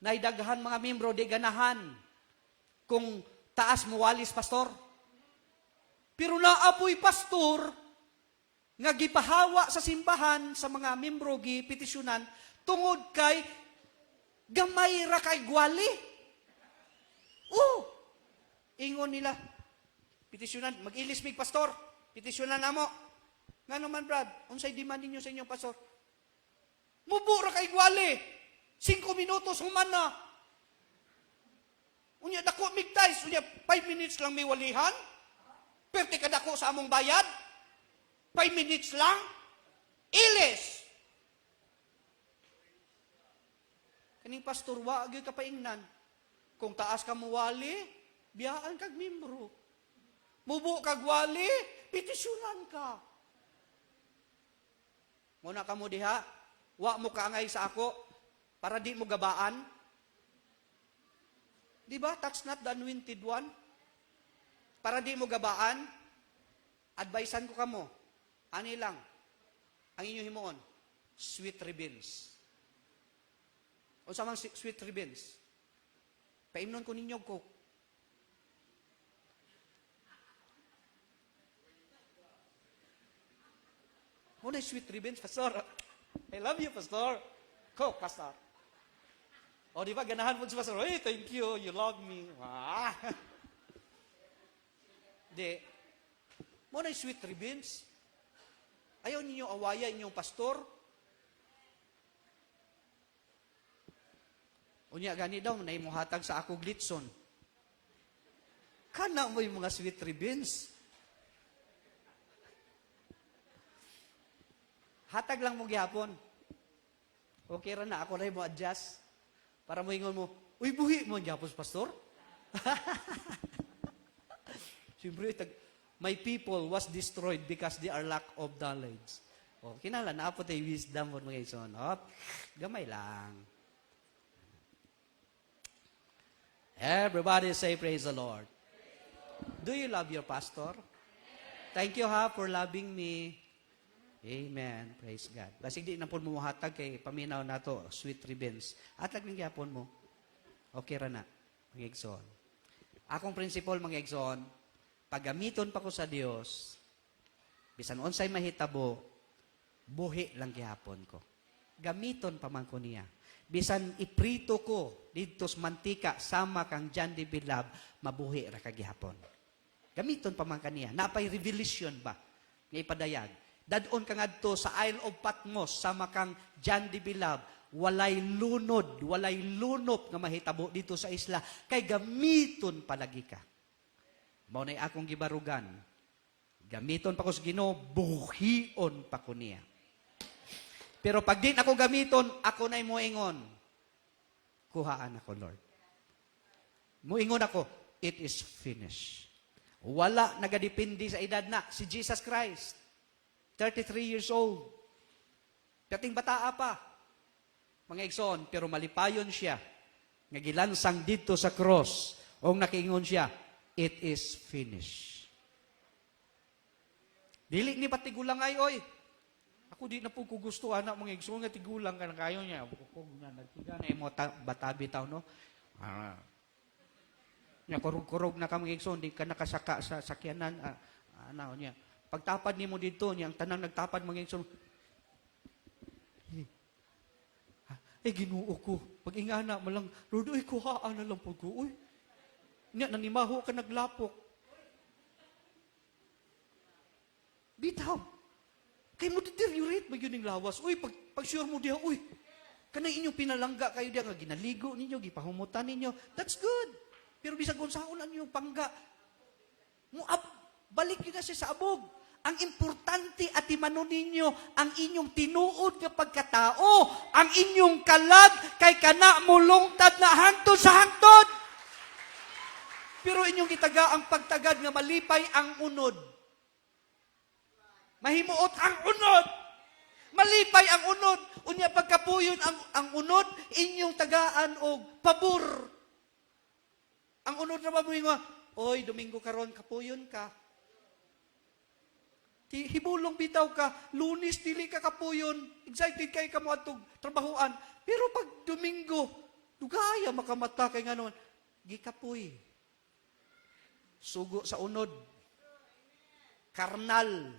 naidaghan mga membro, di ganahan. Kung taas mo walis, pastor. Pero naapoy pastor, nga gipahawa sa simbahan sa mga membro gipetisyonan tungod kay gamay ra kay gwali. Ingon nila, petisyonan, mag-ilis mig pastor, petisyonan namo. Nga naman brad, unsay demand ninyo sa inyong pastor? Mubo ra kay gwali. 5 minutos human na. Unya dako mig ties, unya 5 minutes lang may walihan. Perti ka dako sa among bayad. 5 minutes lang, ilis. Kaning pastor, wag ka paingnan. Kung taas ka muwali, biyaan kag membro. Mubo kag wali, petisyonan ka. Muna ka mo diha, wa mo kaangay sa ako, para di mo gabaan. Di ba? That's not the anointed one. Para di mo gabaan, advisean ko kamo. Ani lang, ang inyong himuon, sweet ribbons. O sa mga sweet ribbons, paimnon ko ninyo ko. Muna sweet ribbons, Pastor. I love you, Pastor. Coke, Pastor. O di ba, ganahan mo si Pastor, hey, thank you, you love me. Di, muna sweet ribbons. Ayaw ninyo awaya inyong pastor? Unya gani daw, na imuhatag sa ako glitson. Kana mo yung mga sweet ribbons. Hatag lang mo gihapon. Okay ra na, ako na mo adjust. Para mo ingon mo, uy, buhi mo gihapon, pastor? Siyempre, my people was destroyed because they are lack of knowledge. O, kinala na po tayo wisdom mo mga ison. O, gamay lang. Everybody say praise the Lord. Do you love your pastor? Thank you for loving me. Amen. Praise God. Basig di na po mo hatag kay paminaw na to, sweet ribbons. Hatag ng gyapon mo. Okay ra na. Mga igsoon. Akong principle mga igsoon, paggamiton pa ko sa Dios, bisan unsay mahitabo, buhi lang gihapon ko. Gamiton pa man ko niya. Bisan iprito ko dito sa mantika sama kang John de Bilab, mabuhi ra ka gihapon. Gamiton pa man kaniya. Napay revelation ba nga ipadayag. Dadon ka ngadto sa Isle of Patmos sama kang John de Bilab, walay lunop nga mahitabo dito sa isla kay gamiton palagi ka. Mao nay akong gibarugan. Gamiton pa ko sa Ginoo, buhion pa ko niya. Pero pag din ako gamiton, ako na'y moingon. Kuhaan ako, Lord. Moingon ako, it is finished. Wala nagadepende sa edad na, si Jesus Christ. 33 years old. Kating bataa pa. Mga igsoon, pero malipayon siya. Nga gilansang dito sa cross. O nakiingon siya, it is finished. Dili ni patigulang ay, oy. Ako di na po ko gusto, anak, mga igsoon nga tigulang ka na kayo niya. Kung na, nagtiga na yung mga batabi tao, no? Kurog-kurog na ka mga igsoon, di ka nakasaka sa sakyanan. Ano niya. Pagtapad ni mo dito, niya, ang tanang nagtapad mga igsoon, Ginoo ko. Pag ingana mo lang, Lord, kuhaan na lang po ko. Niya, nanimaho ka naglapok. Bitaw. Kaya mo deteriorate mo yun yung lawas. Pag sure mo diya, kanang inyong pinalangga kayo diya, nga ginaligo ninyo, gipahumutan ninyo. That's good. Pero bisag kung saan yung pangga, balik yun na siya sa abog. Ang importante at imano ninyo, ang inyong tinuod nga pagkatao, ang inyong kalag, kay kana mulungtad na hangtod sa hangtod. Pero inyong gitaga ang pagtagad nga malipay ang unod. Mahimuot ang unod. Malipay ang unod. Unya pagkapuyon ang unod, inyong tagaan og pabor. Ang unod na mabuhay nga, Domingo karon kapuyon ka. Hibulong bitaw ka, Lunes dili ka kapuyon. Excited kay ka mo atong trabahoan. Pero pag Domingo, dugaya makamata kay nganon, gikapoy. Sugo sa unod. Karnal.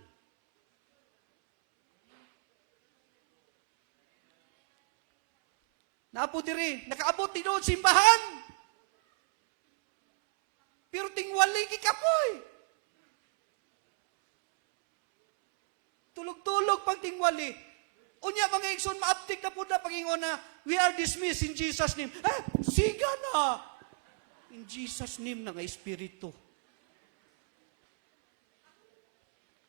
Naapo diri, nakaabot tinuod simbahan. Pero tingwali gikapoy. Tulog-tulog pag tingwali. Unya mga igsoon, maaptik na po na pangingon na, we are dismissed in Jesus' name. Siga na! In Jesus' name na nga Espiritu.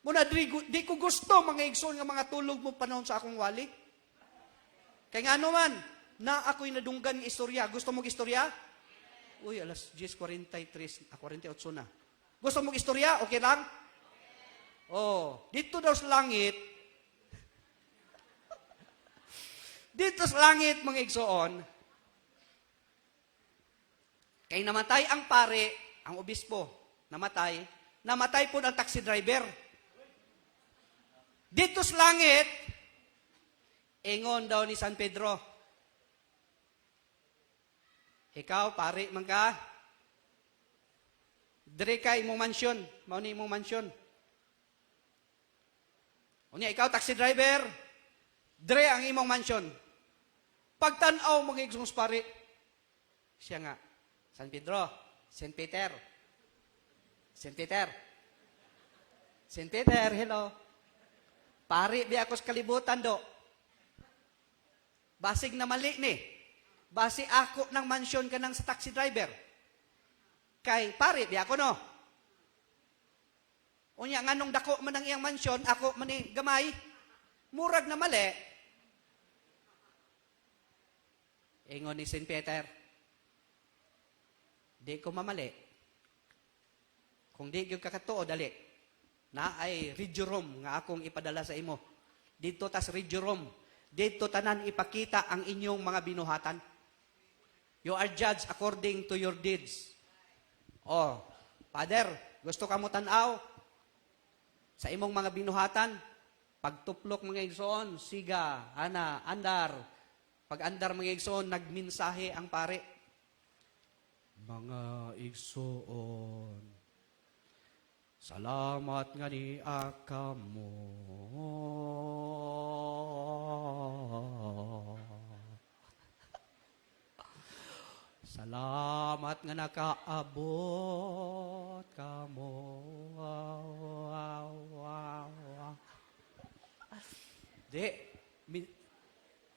Muna, di ko gusto mga igsoon nga mga tulog mo panahon sa akong wali. Kaya nga naman, na ako'y nadunggan ng istorya. Gusto mong istorya? Alas 10:43, 48 na. Gusto mong istorya? Okay lang? Dito daw sa langit, mga igsoon, kay namatay ang pare, ang obispo, namatay po ang taxi driver. Dito sa langit, ingon daw ni San Pedro, ikaw, pare, man ka, dire ka imong mansyon, mauni imong mansyon. Unya, ikaw, taxi driver, dire ang imong mansyon. Pagtanaw, mga igsoons pare, siya nga, San Pedro, Saint Peter, hello. Pare, di ako sa kalibutan do. Basig na mali ni. Basi ako ng mansyon ka ng sa taxi driver. Kay pare, di ako no. Unya, nga nung dako man ang iyang mansyon, ako man gamay, murag na mali. Ingon ni Saint Peter, di ko mamali. Kung di yung kakatuo, dali. Na ay Regium nga akong ipadala sa imo. Dito tas Regium. Dito tanan ipakita ang inyong mga binuhatan. You are judged according to your deeds. Father, gusto ka mo tanaw sa imong mga binuhatan? Pagtuplok mga igsoon, siga, andar. Pag andar mga igsoon, nagminsahe ang pare. Mga igsoon, salamat nga ni akamo. Salamat nga nakaabot kamo.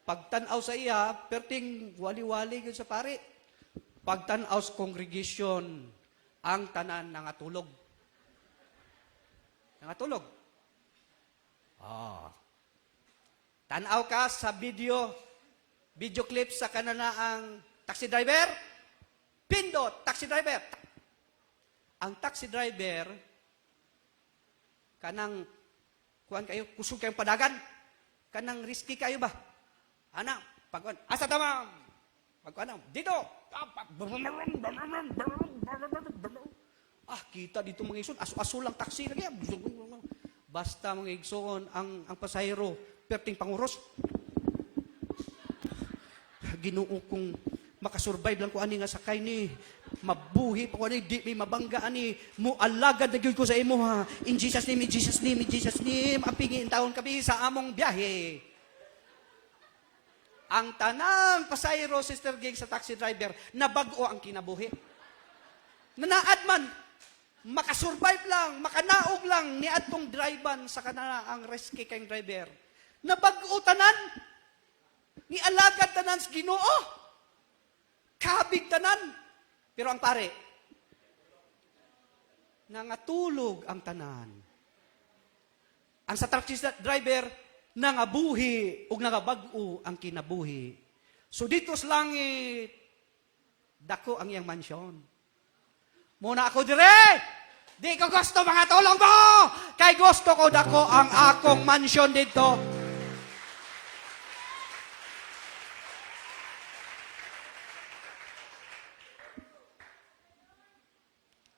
Pagtanaw sa iya, perting wali-wali yun sa pare. Pagtanaw sa congregation, ang tanan nangatulog. Nangatulog. Tanaw ka sa video clips sa kanana ang taxi driver, pindot, taxi driver. Ang taxi driver, kanang, kusog kayong padagan, kanang risky kayo ba? Asa tamang, dito, kita dito mga isun, aso-aso lang taxi lagi, Basta mga igsoon, ang pasahero, perting panguros. Ginoo kung makasurvive lang ko ani nga sakay ni. Mabuhi pa ko ani, di may mabangga ani. Mo alagad na gyud ko sa imo ha. In Jesus name, in Jesus name, in Jesus name. Apingin taon kami sa among biyahe. Ang tanang pasahero, Sister Ging, sa taxi driver, nabago ang kinabuhi. Nanaad man, makasurvive lang, makanaog lang, ni atong drivean sa kanana ang rescue kayong driver. Nabago tanan, ni alagad tanan sa Ginoo. Kabig tanan. Pero ang pare, nangatulog ang tanan. Ang sa taxi driver, nangabuhi o nangabago ang kinabuhi. So dito sa langit, dako ang iyang mansyon. Muna ako dire! Di ko gusto mga tulong mo! Kay gusto ko dako ang akong mansyon dito.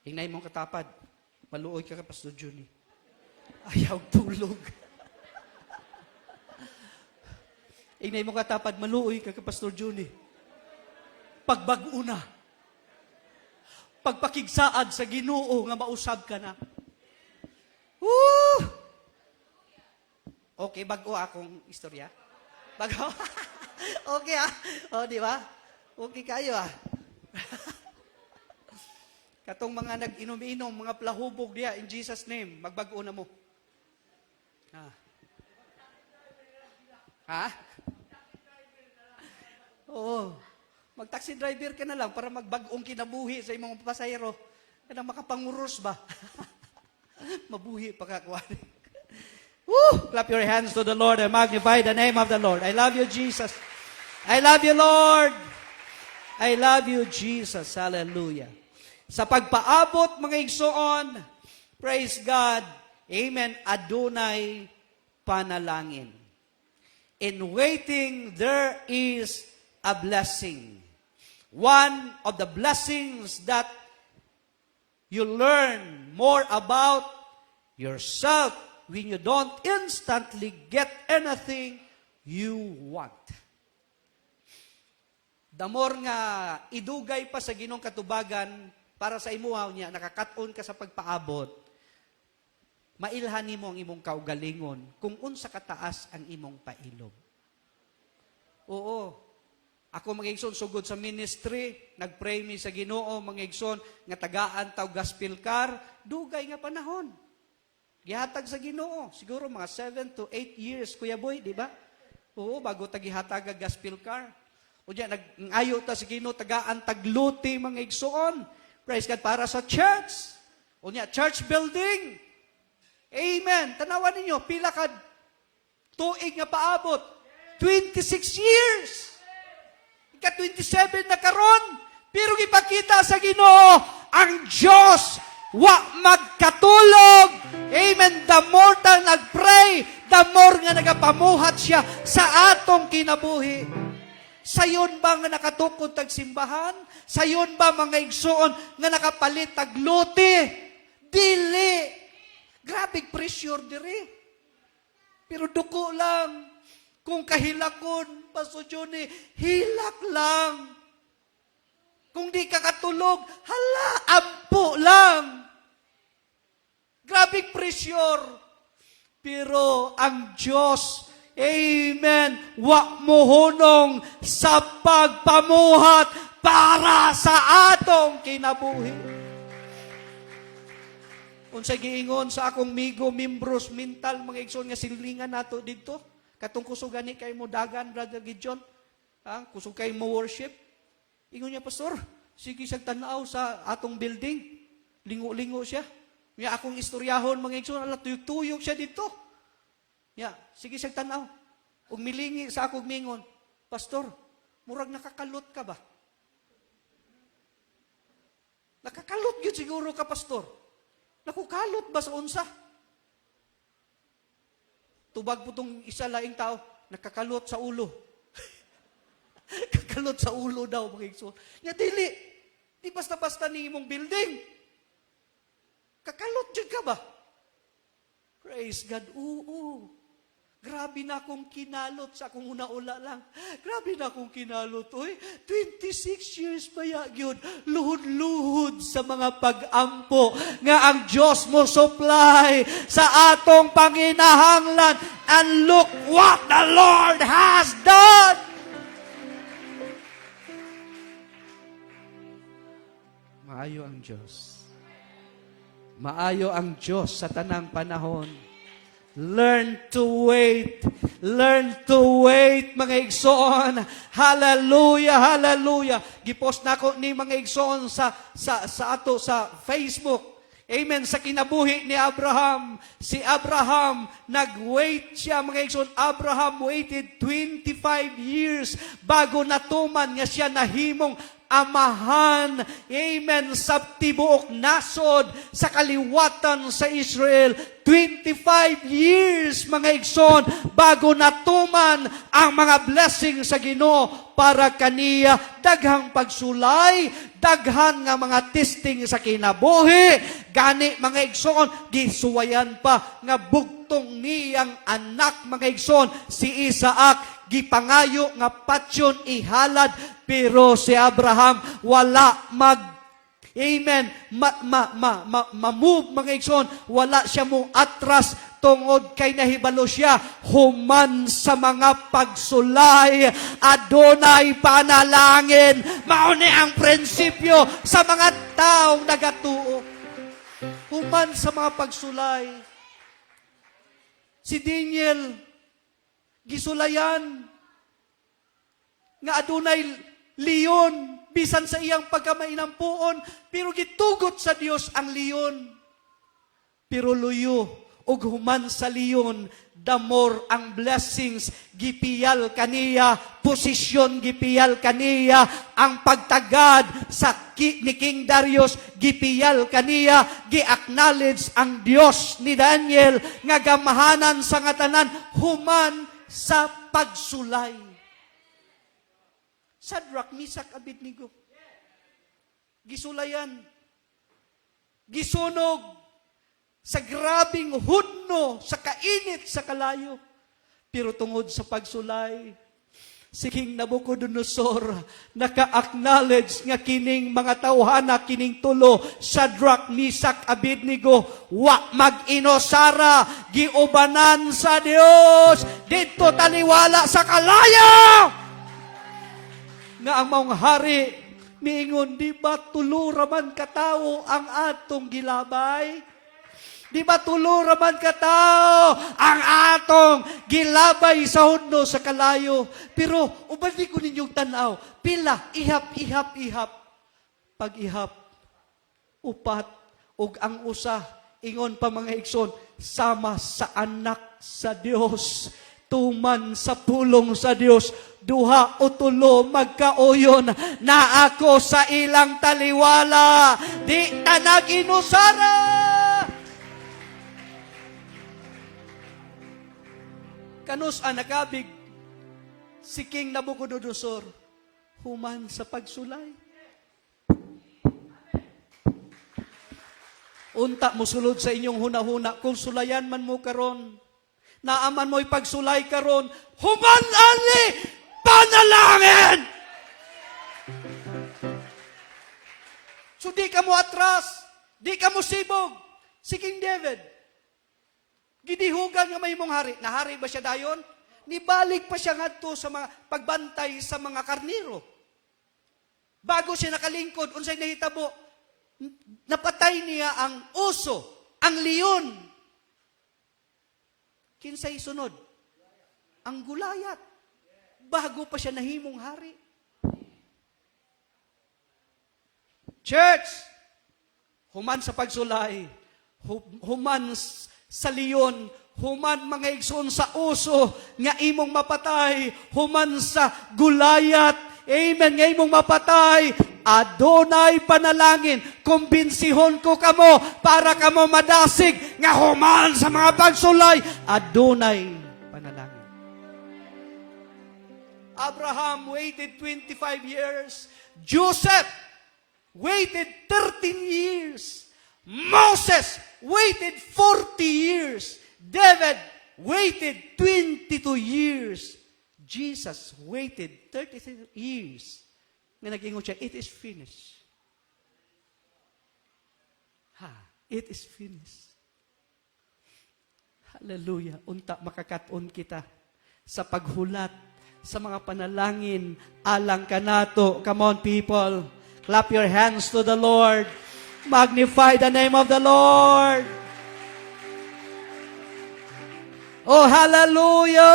Hinay mong katapad, maluoy ka ka, Pastor Juni. Ayaw tulog. Hinay mong katapad, maluoy ka ka, Pastor Juni. Pagbago na. Pagpakigsaad sa Ginoo nga mausab ka na. Woo! Okay, bago akong istorya. Bago? Okay O, di ba? Okay kayo Katong mga nag-inom-inom, mga plahubog diya, in Jesus' name, magbago na mo. Ha? Oo. Mag-taxi driver ka na lang para magbagong kinabuhi sa imong pasahero. Kaya makapanguros ba? Mabuhi pagkakuha. Woo! Clap your hands to the Lord and magnify the name of the Lord. I love you, Jesus. I love you, Lord. I love you, Jesus. Hallelujah. Sa pagpaabot, mga igsoon, praise God, amen, adunay panalangin. In waiting, there is a blessing. One of the blessings that you learn more about yourself when you don't instantly get anything you want. Damor nga idugay pa sa Ginong katubagan para sa imuhaw niya, nakakaton ka sa pagpaabot, mailhan nimo ang imong kaugalingon kung unsa kataas ang imong pailog. Oo. Ako mga igsoon, sugod sa ministry, nagpray mi sa Ginoo, mga igsoon, nga tagaan taw gospel car, dugay nga panahon. Gihatag sa Ginoo, siguro mga 7 to 8 years, Kuya Boy, di ba? Oo, bago tagihatag ang gospel car. O diyan, nag-ayo ta sa Ginoo, tagaan tagluti, mga igsoon. Praise God, para sa church. O niya, church building. Amen. Tanawan ninyo, pila ka tuig nga paabot. 26 years. Ika-27 na karon. Pero ipakita sa Ginoo, ang Diyos wa magkatulog. Amen. The more ta nagpray, the more nga nagapamuhat siya sa atong kinabuhi. Sayon ba nga nakatukod tag simbahan? Sayon ba mga igsoon nga nakapalit tag luti? Dili. Grabe pressure diri. Pero duko lang. Kung kahilakon, Pastor Johnny, hilak lang. Kung di ka katulog, hala, ampo lang. Grabe pressure. Pero ang Diyos, amen, wa mohunong sa pagpamuhat para sa atong kinabuhi. Unsay giingon sa akong migo, membros, mental, mga igsoon nga silingan nato dito. Katong kusog gani kay mo dagan, Brother Gideon. Kusog kay mo worship. Ingon niya, Pastor, sige siyang tanaw sa atong building. Lingo-lingo siya. Nga akong istoryahon, mga igsoon, ala, tuyok-tuyok siya dito. Sige siyang tanaw. Ug milingi sa akong mingon, Pastor, murag nakakalot ka ba? Nakakalot yun siguro ka, Pastor. Nakukalot ba sa unsa? Tubag po itong isa laing tao, nakakalot sa ulo. Kakalot sa ulo daw, mga igsoon. Nga dili, di basta-basta ni imong building. Kakalot dyan ka ba? Praise God. Oo. Grabe na akong kinalot sa akong una-ula lang. Grabe na akong kinalot. Oy, 26 years pa yun. Luhod-luhod sa mga pag-ampo nga ang Diyos mo supply sa atong panginahanglan. And look what the Lord has done. Maayo ang Diyos. Maayo ang Diyos sa tanang panahon. Learn to wait. Learn to wait, mga igsoon. Hallelujah, hallelujah. Gipost na ko ni mga igsoon sa Facebook. Amen. Sa kinabuhi ni Abraham. Si Abraham, nag-wait siya, mga igsoon. Abraham waited 25 years bago natuman nga siya nahimong amahan, amen, sa tibuok nasod, sa kaliwatan sa Israel. 25 years, mga igsoon, bago natuman ang mga blessing sa Ginoo para kaniya. Daghang pagsulay, daghan nga mga testing sa kinabuhi. Gani, mga igsoon, gisuwayan pa nga bugtong niyang anak, mga igsoon, si Isaac, gipangayo nga patyon ihalad, pero si Abraham wala amen, ma-move, mga igsoon, wala siya mo atras tungod kay nahibalo siya human sa mga pagsulay. Adunay panalangin. Mauni ang prinsipyo sa mga taong nagatuo. Human sa mga pagsulay. Si Daniel, gisulayan nga adunay leon bisan sa iyang pagkamainampuon, pero gitugot sa Dios ang leon. Pero luyo ug human sa leon, the more ang blessings gipiyal kaniya, posisyon gipiyal kaniya, ang pagtagad sa ni King Darius gipiyal kaniya, gi-acknowledge ang Dios ni Daniel nga gamahanan sa ngatanan human sa pagsulay. Shadrach, Meshach, Abednego. Gisulayan. Gisunog sa grabing hudno, sa kainit, sa kalayo. Pero tungod sa pagsulay, si King Nabucodonosor naka-acknowledge nga kining mga tawhana, kining tulo, Shadrach, Meshach, Abednego, wa mag-inosara, giubanan sa Dios, dito taliwala sa kalayo. Nga ang maong hari, miingon, di ba tulo raman katao ang atong gilabay? Di ba tulo raman katao ang atong gilabay sa hudno sa kalayo? Pero, ubali ko ninyong tanaw, pila, ihap. Pag-ihap, upat, ug ang usa, ingon pa mga igsoon, sama sa anak sa Dios, tuman sa pulong sa Dios, duha o tulo magkaoyon na ako sa ilang taliwala, di tanag inusara. Kanus ang nakabig si King Nabucodonosor human sa pagsulay. Unta mo sulod sa inyong hunahuna, kung sulayan man mo karon, naaman mo'y pagsulay karon, human ani panalangin! So di ka mo atras, di ka mo sibog. Si King David, gidihugan nga may mong hari. Nahari ba siya dayon? Nibalik pa siya ngadto sa mga pagbantay sa mga karniro. Bago siya nakalingkod, unsay nahitabo, napatay niya ang oso, ang leon. Kinsay sunod? Ang Gulayat. Bago pa siya nahimong hari. Church, human sa pagsulay, human sa leon, human mga igsoon sa oso, nga imong mapatay, human sa Gulayat, amen, nga imong mapatay, adunay panalangin, kumbensihon ko kamo, para kamo madasig, nga human sa mga pagsulay, adunay panalangin. Abraham waited 25 years. Joseph waited 13 years. Moses waited 40 years. David waited 22 years. Jesus waited 33 years. Nga nag-ingon siya, it is finished. It is finished. Hallelujah. Unta makakaton kita sa paghulat, sa mga panalangin, alang kanato. Come on, people. Clap your hands to the Lord. Magnify the name of the Lord. Oh, hallelujah!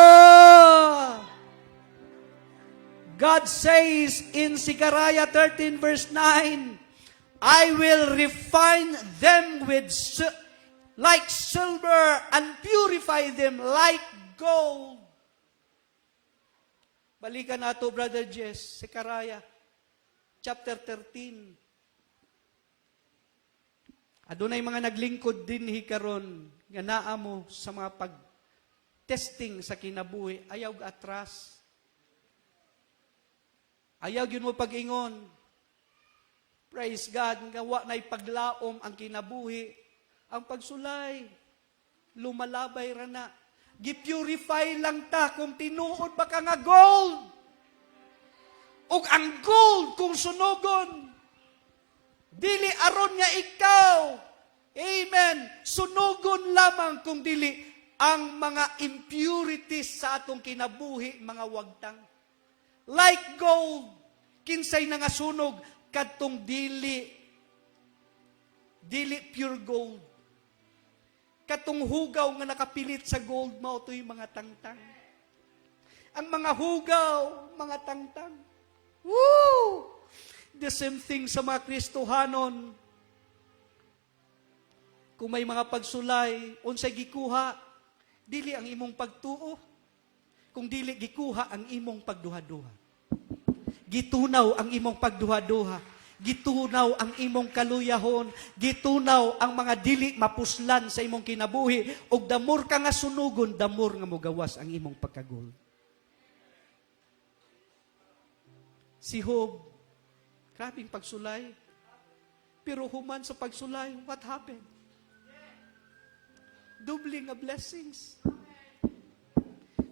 God says in Zechariah 13 verse 9, I will refine them like silver and purify them like gold. Balikan nato, Brother Jess, Zechariah chapter 13. Adunay mga naglingkod din hikaron nga naa mo sa mga pag-testing sa kinabuhi, ayaw atras. Ayaw yun mo pag-ingon. Praise God, nga wa na'y paglaom ang kinabuhi. Ang pagsulay, lumalabay rana. Gipurify lang ta kung tinuod ba ka nga gold. O ang gold kung sunugon. Dili aron nga ikaw. Amen. Sunugon lamang kung dili ang mga impurities sa atong kinabuhi, mga wagtang. Like gold, kinsay na nga sunog, kadtong dili pure gold. Katong hugaw nga nakapilit sa gold mao to'y mga tangtang. Ang mga hugaw, mga tangtang. Woo! The same thing sa mga Kristohanon. Kung may mga pagsulay, unsay gikuha, dili ang imong pagtuo, kung dili gikuha ang imong pagduha-duha. Gitunaw ang imong pagduha-duha. Gitunaw ang imong kaluyahon. Gitunaw ang mga dili mapuslan sa imong kinabuhi. Og damor ka nga sunugon, damor nga mogawas ang imong pagkagol. Si Job, grabing pagsulay. Pero human sa pagsulay, what happened? Doubling nga blessings.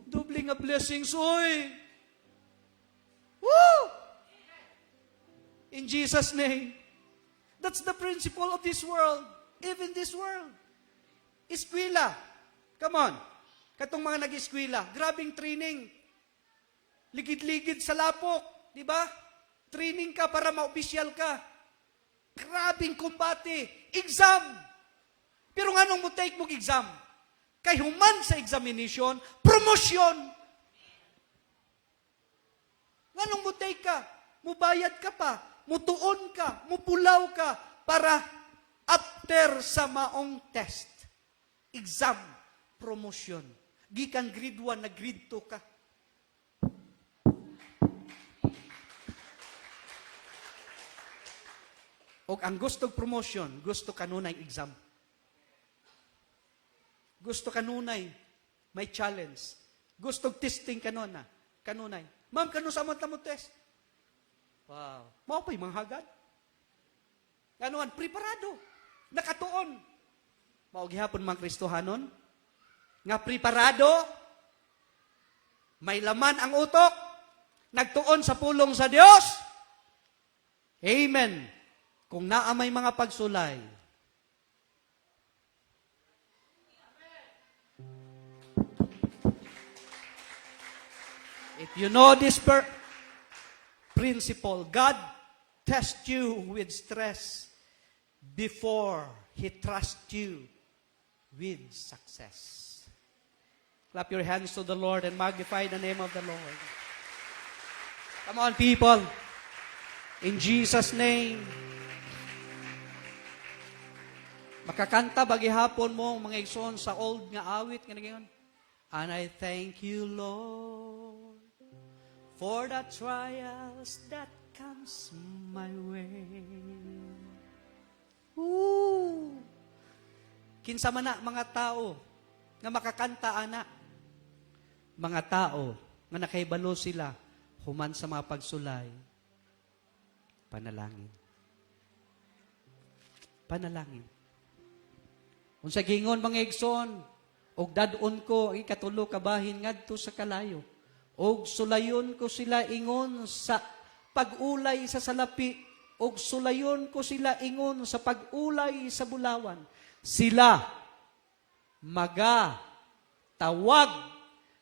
Doubling nga blessings, oy! Woo! In Jesus' name. That's the principle of this world. Even this world. Eskwela. Come on. Katong mga nag-eskwela. Grabing training. Ligid-ligid sa lapok. Di ba? Training ka para ma-opisyal ka. Grabing kumbate. Exam. Pero nga nung mo take mong exam, kay human sa examination, promotion. Nga nung mo take ka, mubayad ka pa, mutuon ka, mupulaw ka, para after sa maong test, exam, promotion. Gikan grade 1 na grade 2 ka. O ang gustong promotion, gusto kanunay exam. Gusto kanunay, may challenge. Gusto testing kanuna, kanunay. Ma'am, kanu sa mo test? Wow. Mao pa'y mga hagad. Kanuan, preparado. Nakatuon. Mao gihapon mga Kristohanon. Nga preparado, may laman ang utok, nagtuon sa pulong sa Dios. Amen. Kung naa may mga pagsulay, if you know this principle, God tests you with stress before He trusts you with success. Clap your hands to the Lord and magnify the name of the Lord. Come on, people. In Jesus' name. Makakanta bagihapon mo mga igsoon sa old nga awit nga ngayon. And I thank you, Lord, for the trials that comes my way. Ooh. Kinsa man na mga tao nga makakanta ana. Mga tao nga nakaibalo sila human sa mga pagsulay. Panalangin. Panalangin. Unsa gingon mga igsoon, og dadon ko ang ikatulo ka bahin ngadto sa kalayo. Og sulayon ko sila ingon sa pag-ulay sa salapi, og sulayon ko sila ingon sa pag-ulay sa bulawan. Sila tawag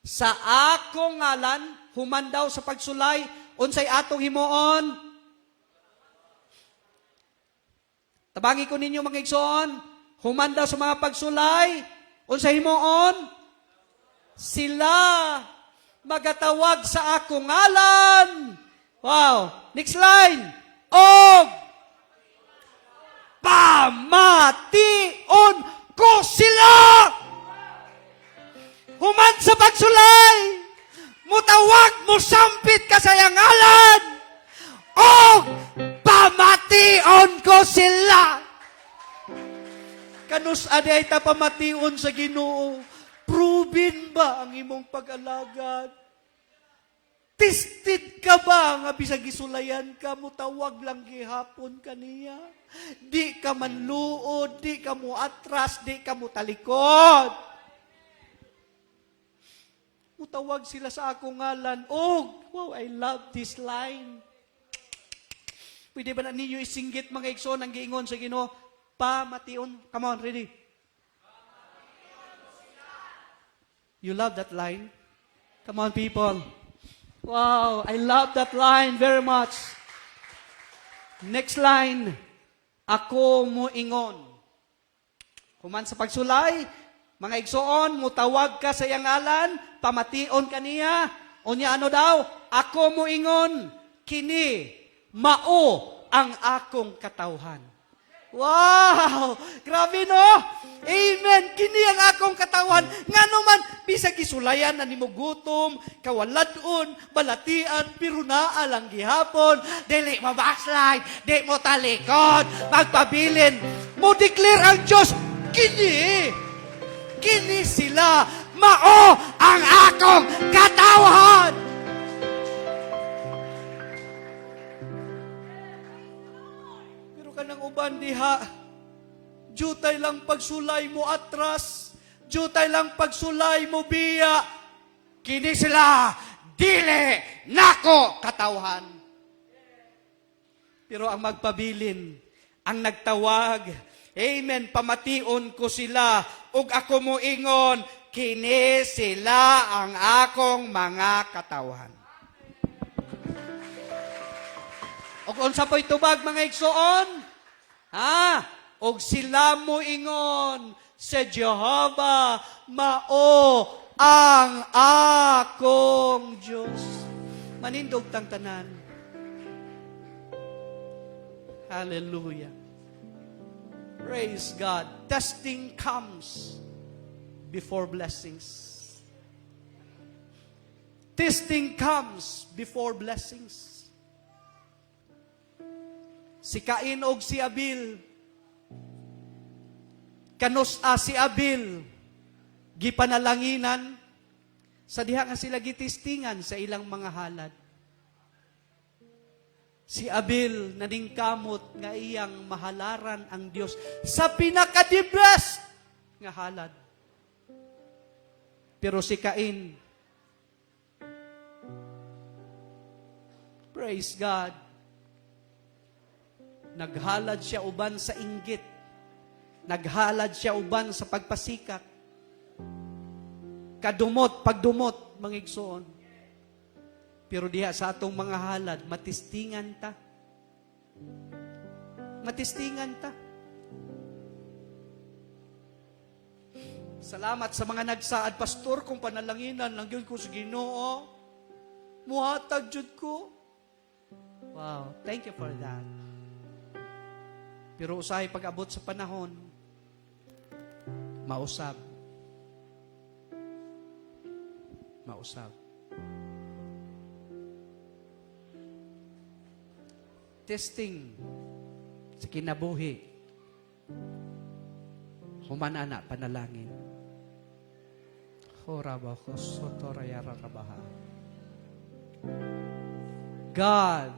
sa akong ngalan, human daw sa pagsulay, unsay atong himuon? Tabangi ko ninyo mga igsoon, human daw sa mga pagsulay, unsay himuon? Sila magatawag sa akong ngalan. Wow. Next line. Og pamation ko sila. Human sa pagsulay, mutawag mo sampit ka sa iyang ngalan. Og pamation ko sila. Kanus aday ta pamation sa Ginoo. Proven ba ang imong pag-alagad? Tested ka ba nga bisag gisulayan ka mo tawag lang gihapon kaniya? Di ka manluod, di ka mo atras, di ka mo talikod. Mutawag sila sa akong ngalan. Oh, wow, I love this line. Pwede ba na ninyo isinggit mga igsoon ang giingon sa Ginoo? Pamation. Come on, ready? You love that line? Come on, people. Wow, I love that line very much. Next line. Ako mo ingon. Human sa pagsulay, mga igsoon, mutawag ka sa iyang ngalan, pamation kaniya. Unya ano daw? Ako mo ingon, kini, mao ang akong katawhan. Wow! Grabe no? Amen! Kini ang akong katawan. Nga naman, bisag isulayan na nimo gutom, kawaladon, balatian, pero naalang gihapon, dili mo backslide, di mo talikod, magpabilin. Mo declare ang Diyos, kini sila, mao ang akong katawan. Pero kanang uban diha, jutay lang pagsulay mo atras, jutay lang pagsulay mo biya, kini sila, dili nako katawhan. Pero ang magpabilin, ang nagtawag, amen, pamation ko sila, ug ako mo ingon, kini sila ang akong mga katawhan. Og unsa po'y tubag mga igsoon? Og sila mo ingon sa Jehovah, mao ang akong Diyos. Manindog tang tanan. Hallelujah. Praise God. Testing comes before blessings. Testing comes before blessings. Si Cain og si Abel, kanus si Abel, gipanalanginan, sa diha nga sila gitistingan sa ilang mga halad. Si Abel naningkamot nga iyang mahalaran ang Dios sa pinaka-the-best nga halad. Pero si Cain, praise God, naghalad siya uban sa inggit. Naghalad siya uban sa pagpasikat. Kadumot, pagdumot, mga igsoon. Pero diha sa atong mga halad, matistingan ta. Matistingan ta. Salamat sa mga nagsaad, Pastor, kung panalanginan lang yun ko sa Ginoo. Muhatag jud ko. Wow, thank you for that. Pero usahay pag-abot sa panahon, mausab. Mausab. Testing sa kinabuhi. Humanana, panalangin. God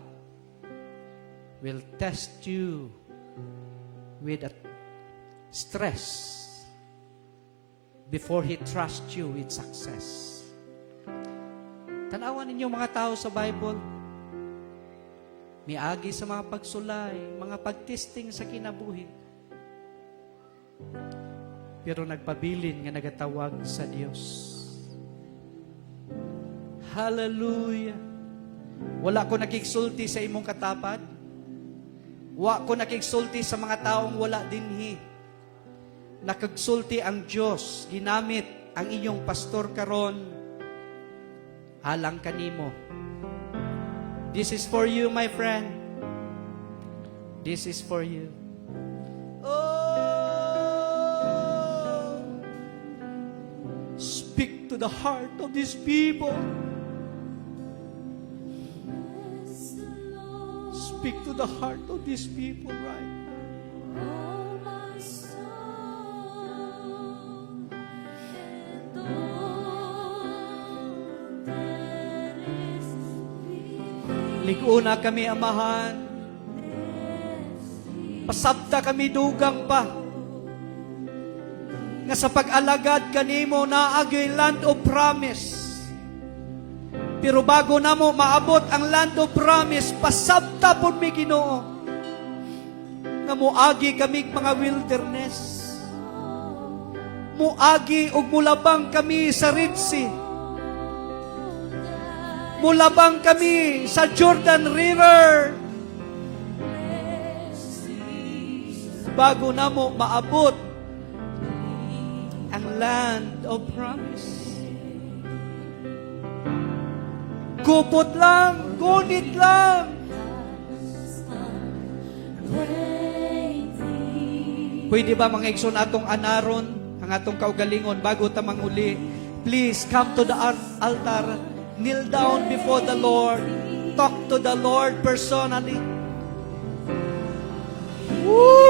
will test you with a stress, before He trusts you with success. Tanawan ninyo mga tao sa Bible, miagi sa mga pagsulay, mga pagtesting sa kinabuhi. Pero nagpabilin nga nagatawag sa Dios. Hallelujah! Wala ko nakiksulti sa imong katapad. Wa ko nakiksulti sa mga taong wala dinhi. Nakagsulti ang Dios, ginamit ang inyong pastor karon alang kanimo. This is for you, my friend. This is for you. Oh, speak to the heart of these people. Speak to the heart of these people right now. Liguna kami, Amahan. Pasabta kami dugang pa. Nga sa pag-alagad kanimo naagi land of promise. Pero bago na mo maabot ang land of promise, pasabta po mi Ginoo. Nga muagi kami mga wilderness. Muagi ug mulabang kami sa Red Sea. Mulabang kami sa Jordan River. Bago na mo maabot ang land of promise. Kupot lang, gunit lang. Pwede ba mga igsoon atong anaron, ang atong kaugalingon bago ta manguli? Please come to the altar. Kneel down before the Lord. Talk to the Lord personally. Woo!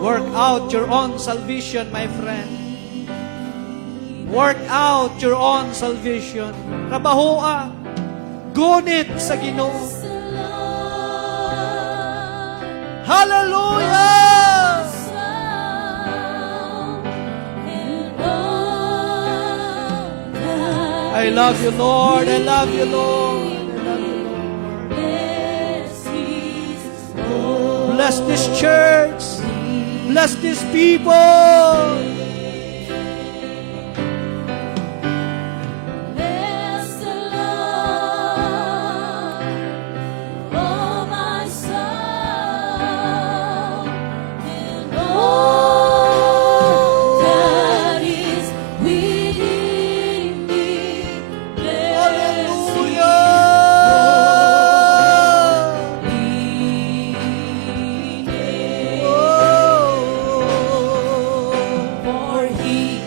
Work out your own salvation, my friend. Work out your own salvation. Trabahoa. Gunit sa Ginoo. Hallelujah! I love you, Lord. I love you, Lord. I love you, Lord. Bless this church. Bless these people. Bless the Lord, oh my soul, and all that is within me. Bless for He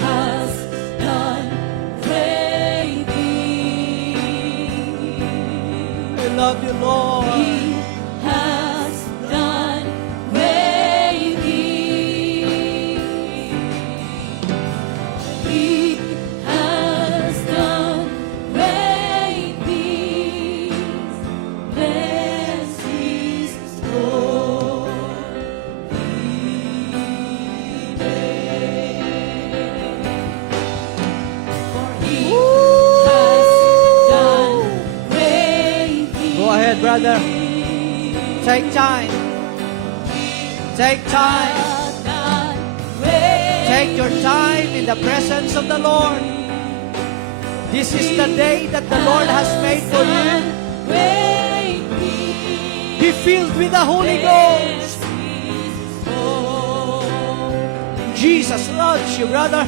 has done great things. I love you, Lord. He has done great things. He has done great things. Bless His for He has done great things. Go ahead, brother. Take time. Take time. Take your time in the presence of the Lord. This is the day that the Lord has made for you. Be filled with the Holy Ghost. Jesus loves you, brother.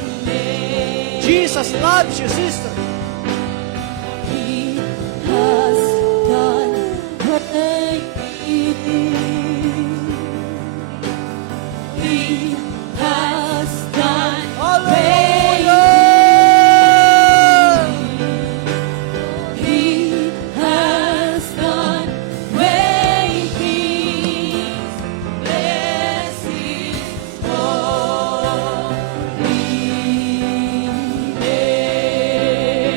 Jesus loves you, sister. He has done great things. He has done Hallelujah! He has done great things. Bless His holy name.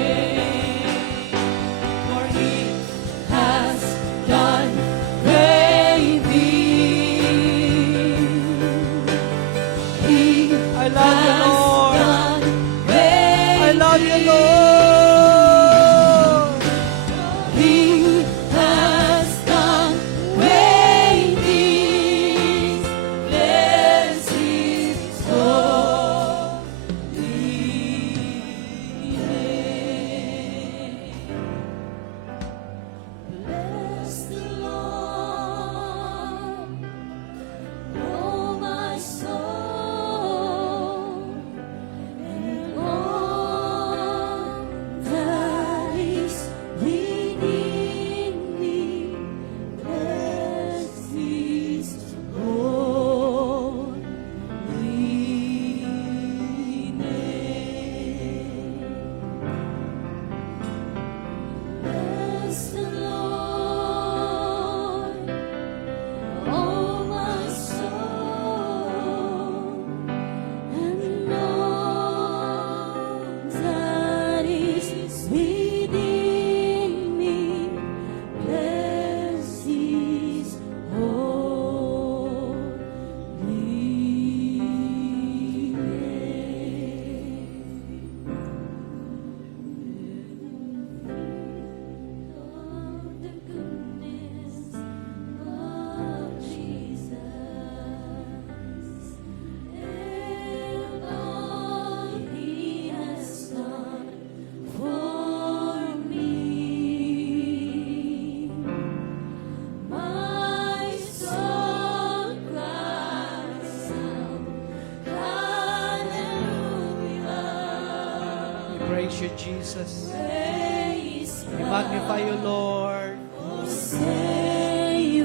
praise you, Jesus. Praise We magnify you, Lord. God, saving.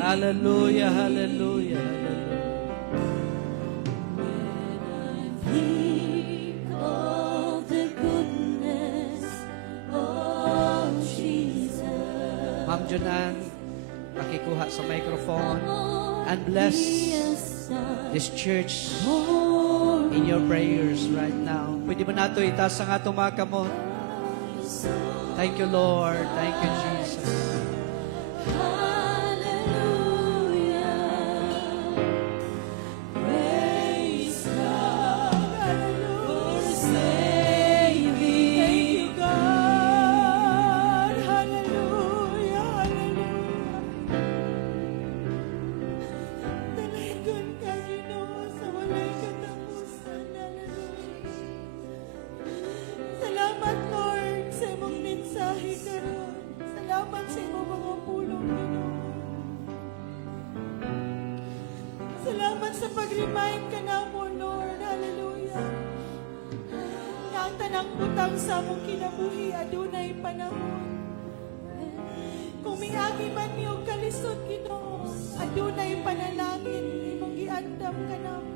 Hallelujah, hallelujah, hallelujah. Think of the goodness of Jesus. Ma'am Junan, pakikuha sa microphone and bless this church in your prayers right now. Pwede ba nato itaas ang atong mga kamot? Thank you, Lord. Thank you, Jesus. Praise God for saving. Thank you, God. Hallelujah, hallelujah. Dalagon ka, Ginoo, sa walay katapusan. Hallelujah. Salamat, Lord, sa imong mensahe karon. Salamat sa imong mga pulong, Ginoo. Salamat sa pag-remind ka namo, Lord. Hallelujah. Na ang tanang butang sa among kinabuhi adunay panahon. Kung miagi man niyo kalisod, Ginoo, adunay panalangin imong giandam ka namo.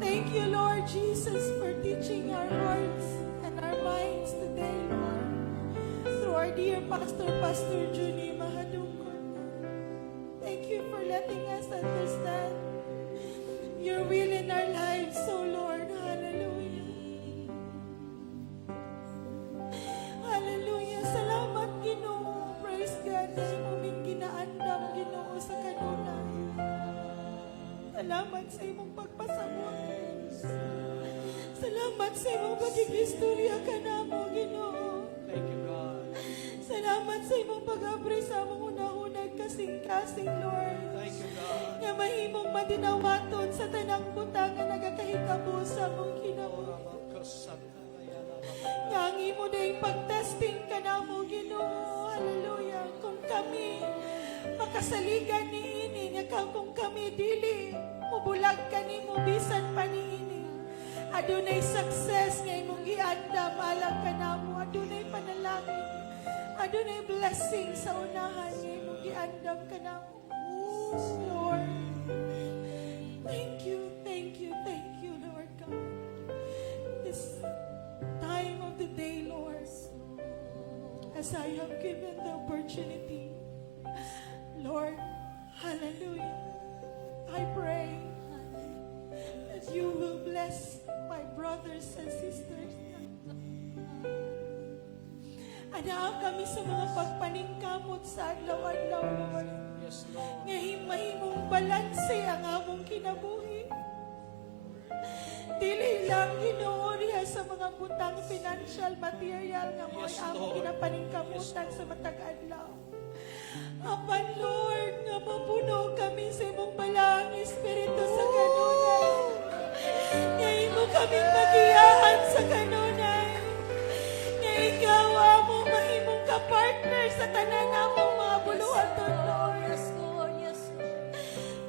Thank you, Lord Jesus, for teaching our hearts and our minds today, Lord. Through our dear Pastor Junie Mahadungkon. Thank you for letting us understand your will in our lives, oh Lord. Hallelujah. Hallelujah. Salamat, Ginoo. Praise God na imong ginaandam, Ginoo, sa kanunay. Salamat sa imong pagpasabot. Salamat sa imong pagkikistorya ka namo, Ginoo. Thank you, God. Salamat sa imong pag-abri sa among unahunag kasing-kasing, Lord. Thank you, God. Nga mahimong madinawaton sa tanang butang nga nagakahitabo sa among kinabuhi. Nga ang imo na yung pag-testing ka namo, Ginoo. Hallelujah. Kung kami makasaligan ni ini, nga kung kami dili, mubulag ka ni mo, bisan pa ni ini. Adunay success nga imong giandam, alam ka namo. Adunay panalangin. Adunay blessing sa unahan nga imong giandam ka namo. Lord. Thank you, Lord God. This time of the day, Lord, as I have given the opportunity, Lord, hallelujah, I pray that you will bless my brothers and sisters. Anaa kami sa mga pagpaningkamot sa adlaw-adlaw, Lord. Yes, Lord. Nga himahimong balanse ang among kinabuhi. Dili lang ginuorya sa mga butang financial, material nga mo Yes, among Lord. kinapaningkamutan sa matag adlaw. Apan, Lord, nga mapuno kami sa imong balang Espiritu sa kanunay. Nga imo kaming magiyahan sa kanunay. Nga ikaw amo mahimong kapartner sa tanan namong mga buluhaton, Lord. Yes, Lord. Yes, Lord.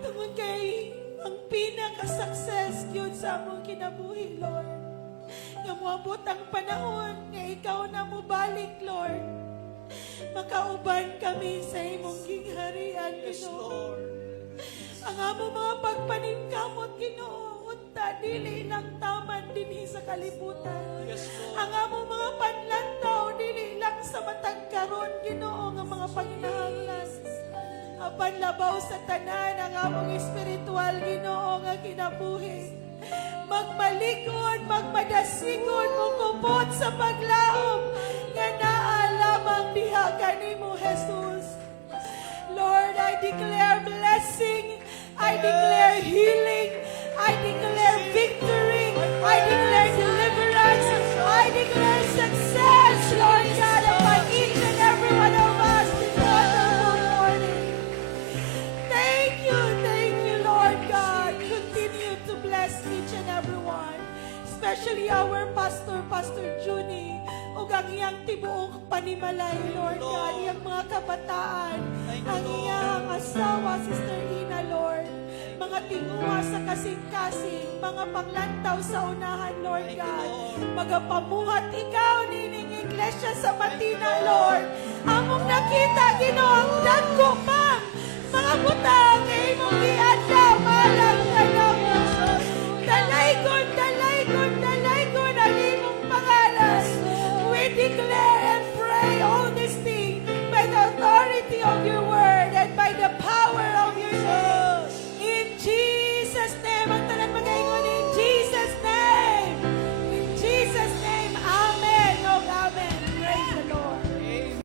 Tungod kay ang pinaka-success yun sa among kinabuhi, Lord. Nga moabot ang panahon nga ikaw na mo balik, Lord. Makauban kami sa imong gingharian, Yes, Ginoo. Lord. Ang among mga pagpaningkamot, Ginoo, unta dili lang taman dinhi sa kalibutan. Yes, Lord. Ang among mga panlantaw dili lang sa matag karon, Ginoo, nga mga panginahanglan. Apan labaw sa tanan ang among espiritual, Ginoo, nga kinabuhi. Magmalikod, magmadasigon, mukupot sa paglaom nga naa lamang diha kanimo, Jesus. Lord, I declare blessing, I declare healing, I declare victory, I declare deliverance, I declare success, Lord God, upon each and every one of us this wonderful morning. Thank you, Lord God. Continue to bless each and every one, especially our pastor, Pastor Junie, ug ang iyang tibuok panimalay, Lord God, iyang mga kabataan, Thank you, ang Lord. iyang asawa, Sister Ina, Lord. mga tinguha sa kasing-kasing, mga panglantaw sa unahan, Lord Thank you, God. Lord. Magapamuhat ikaw, nining iglesia sa Matina, Lord. Among nakita, Ginoo, ang dagko pang mga butang, imong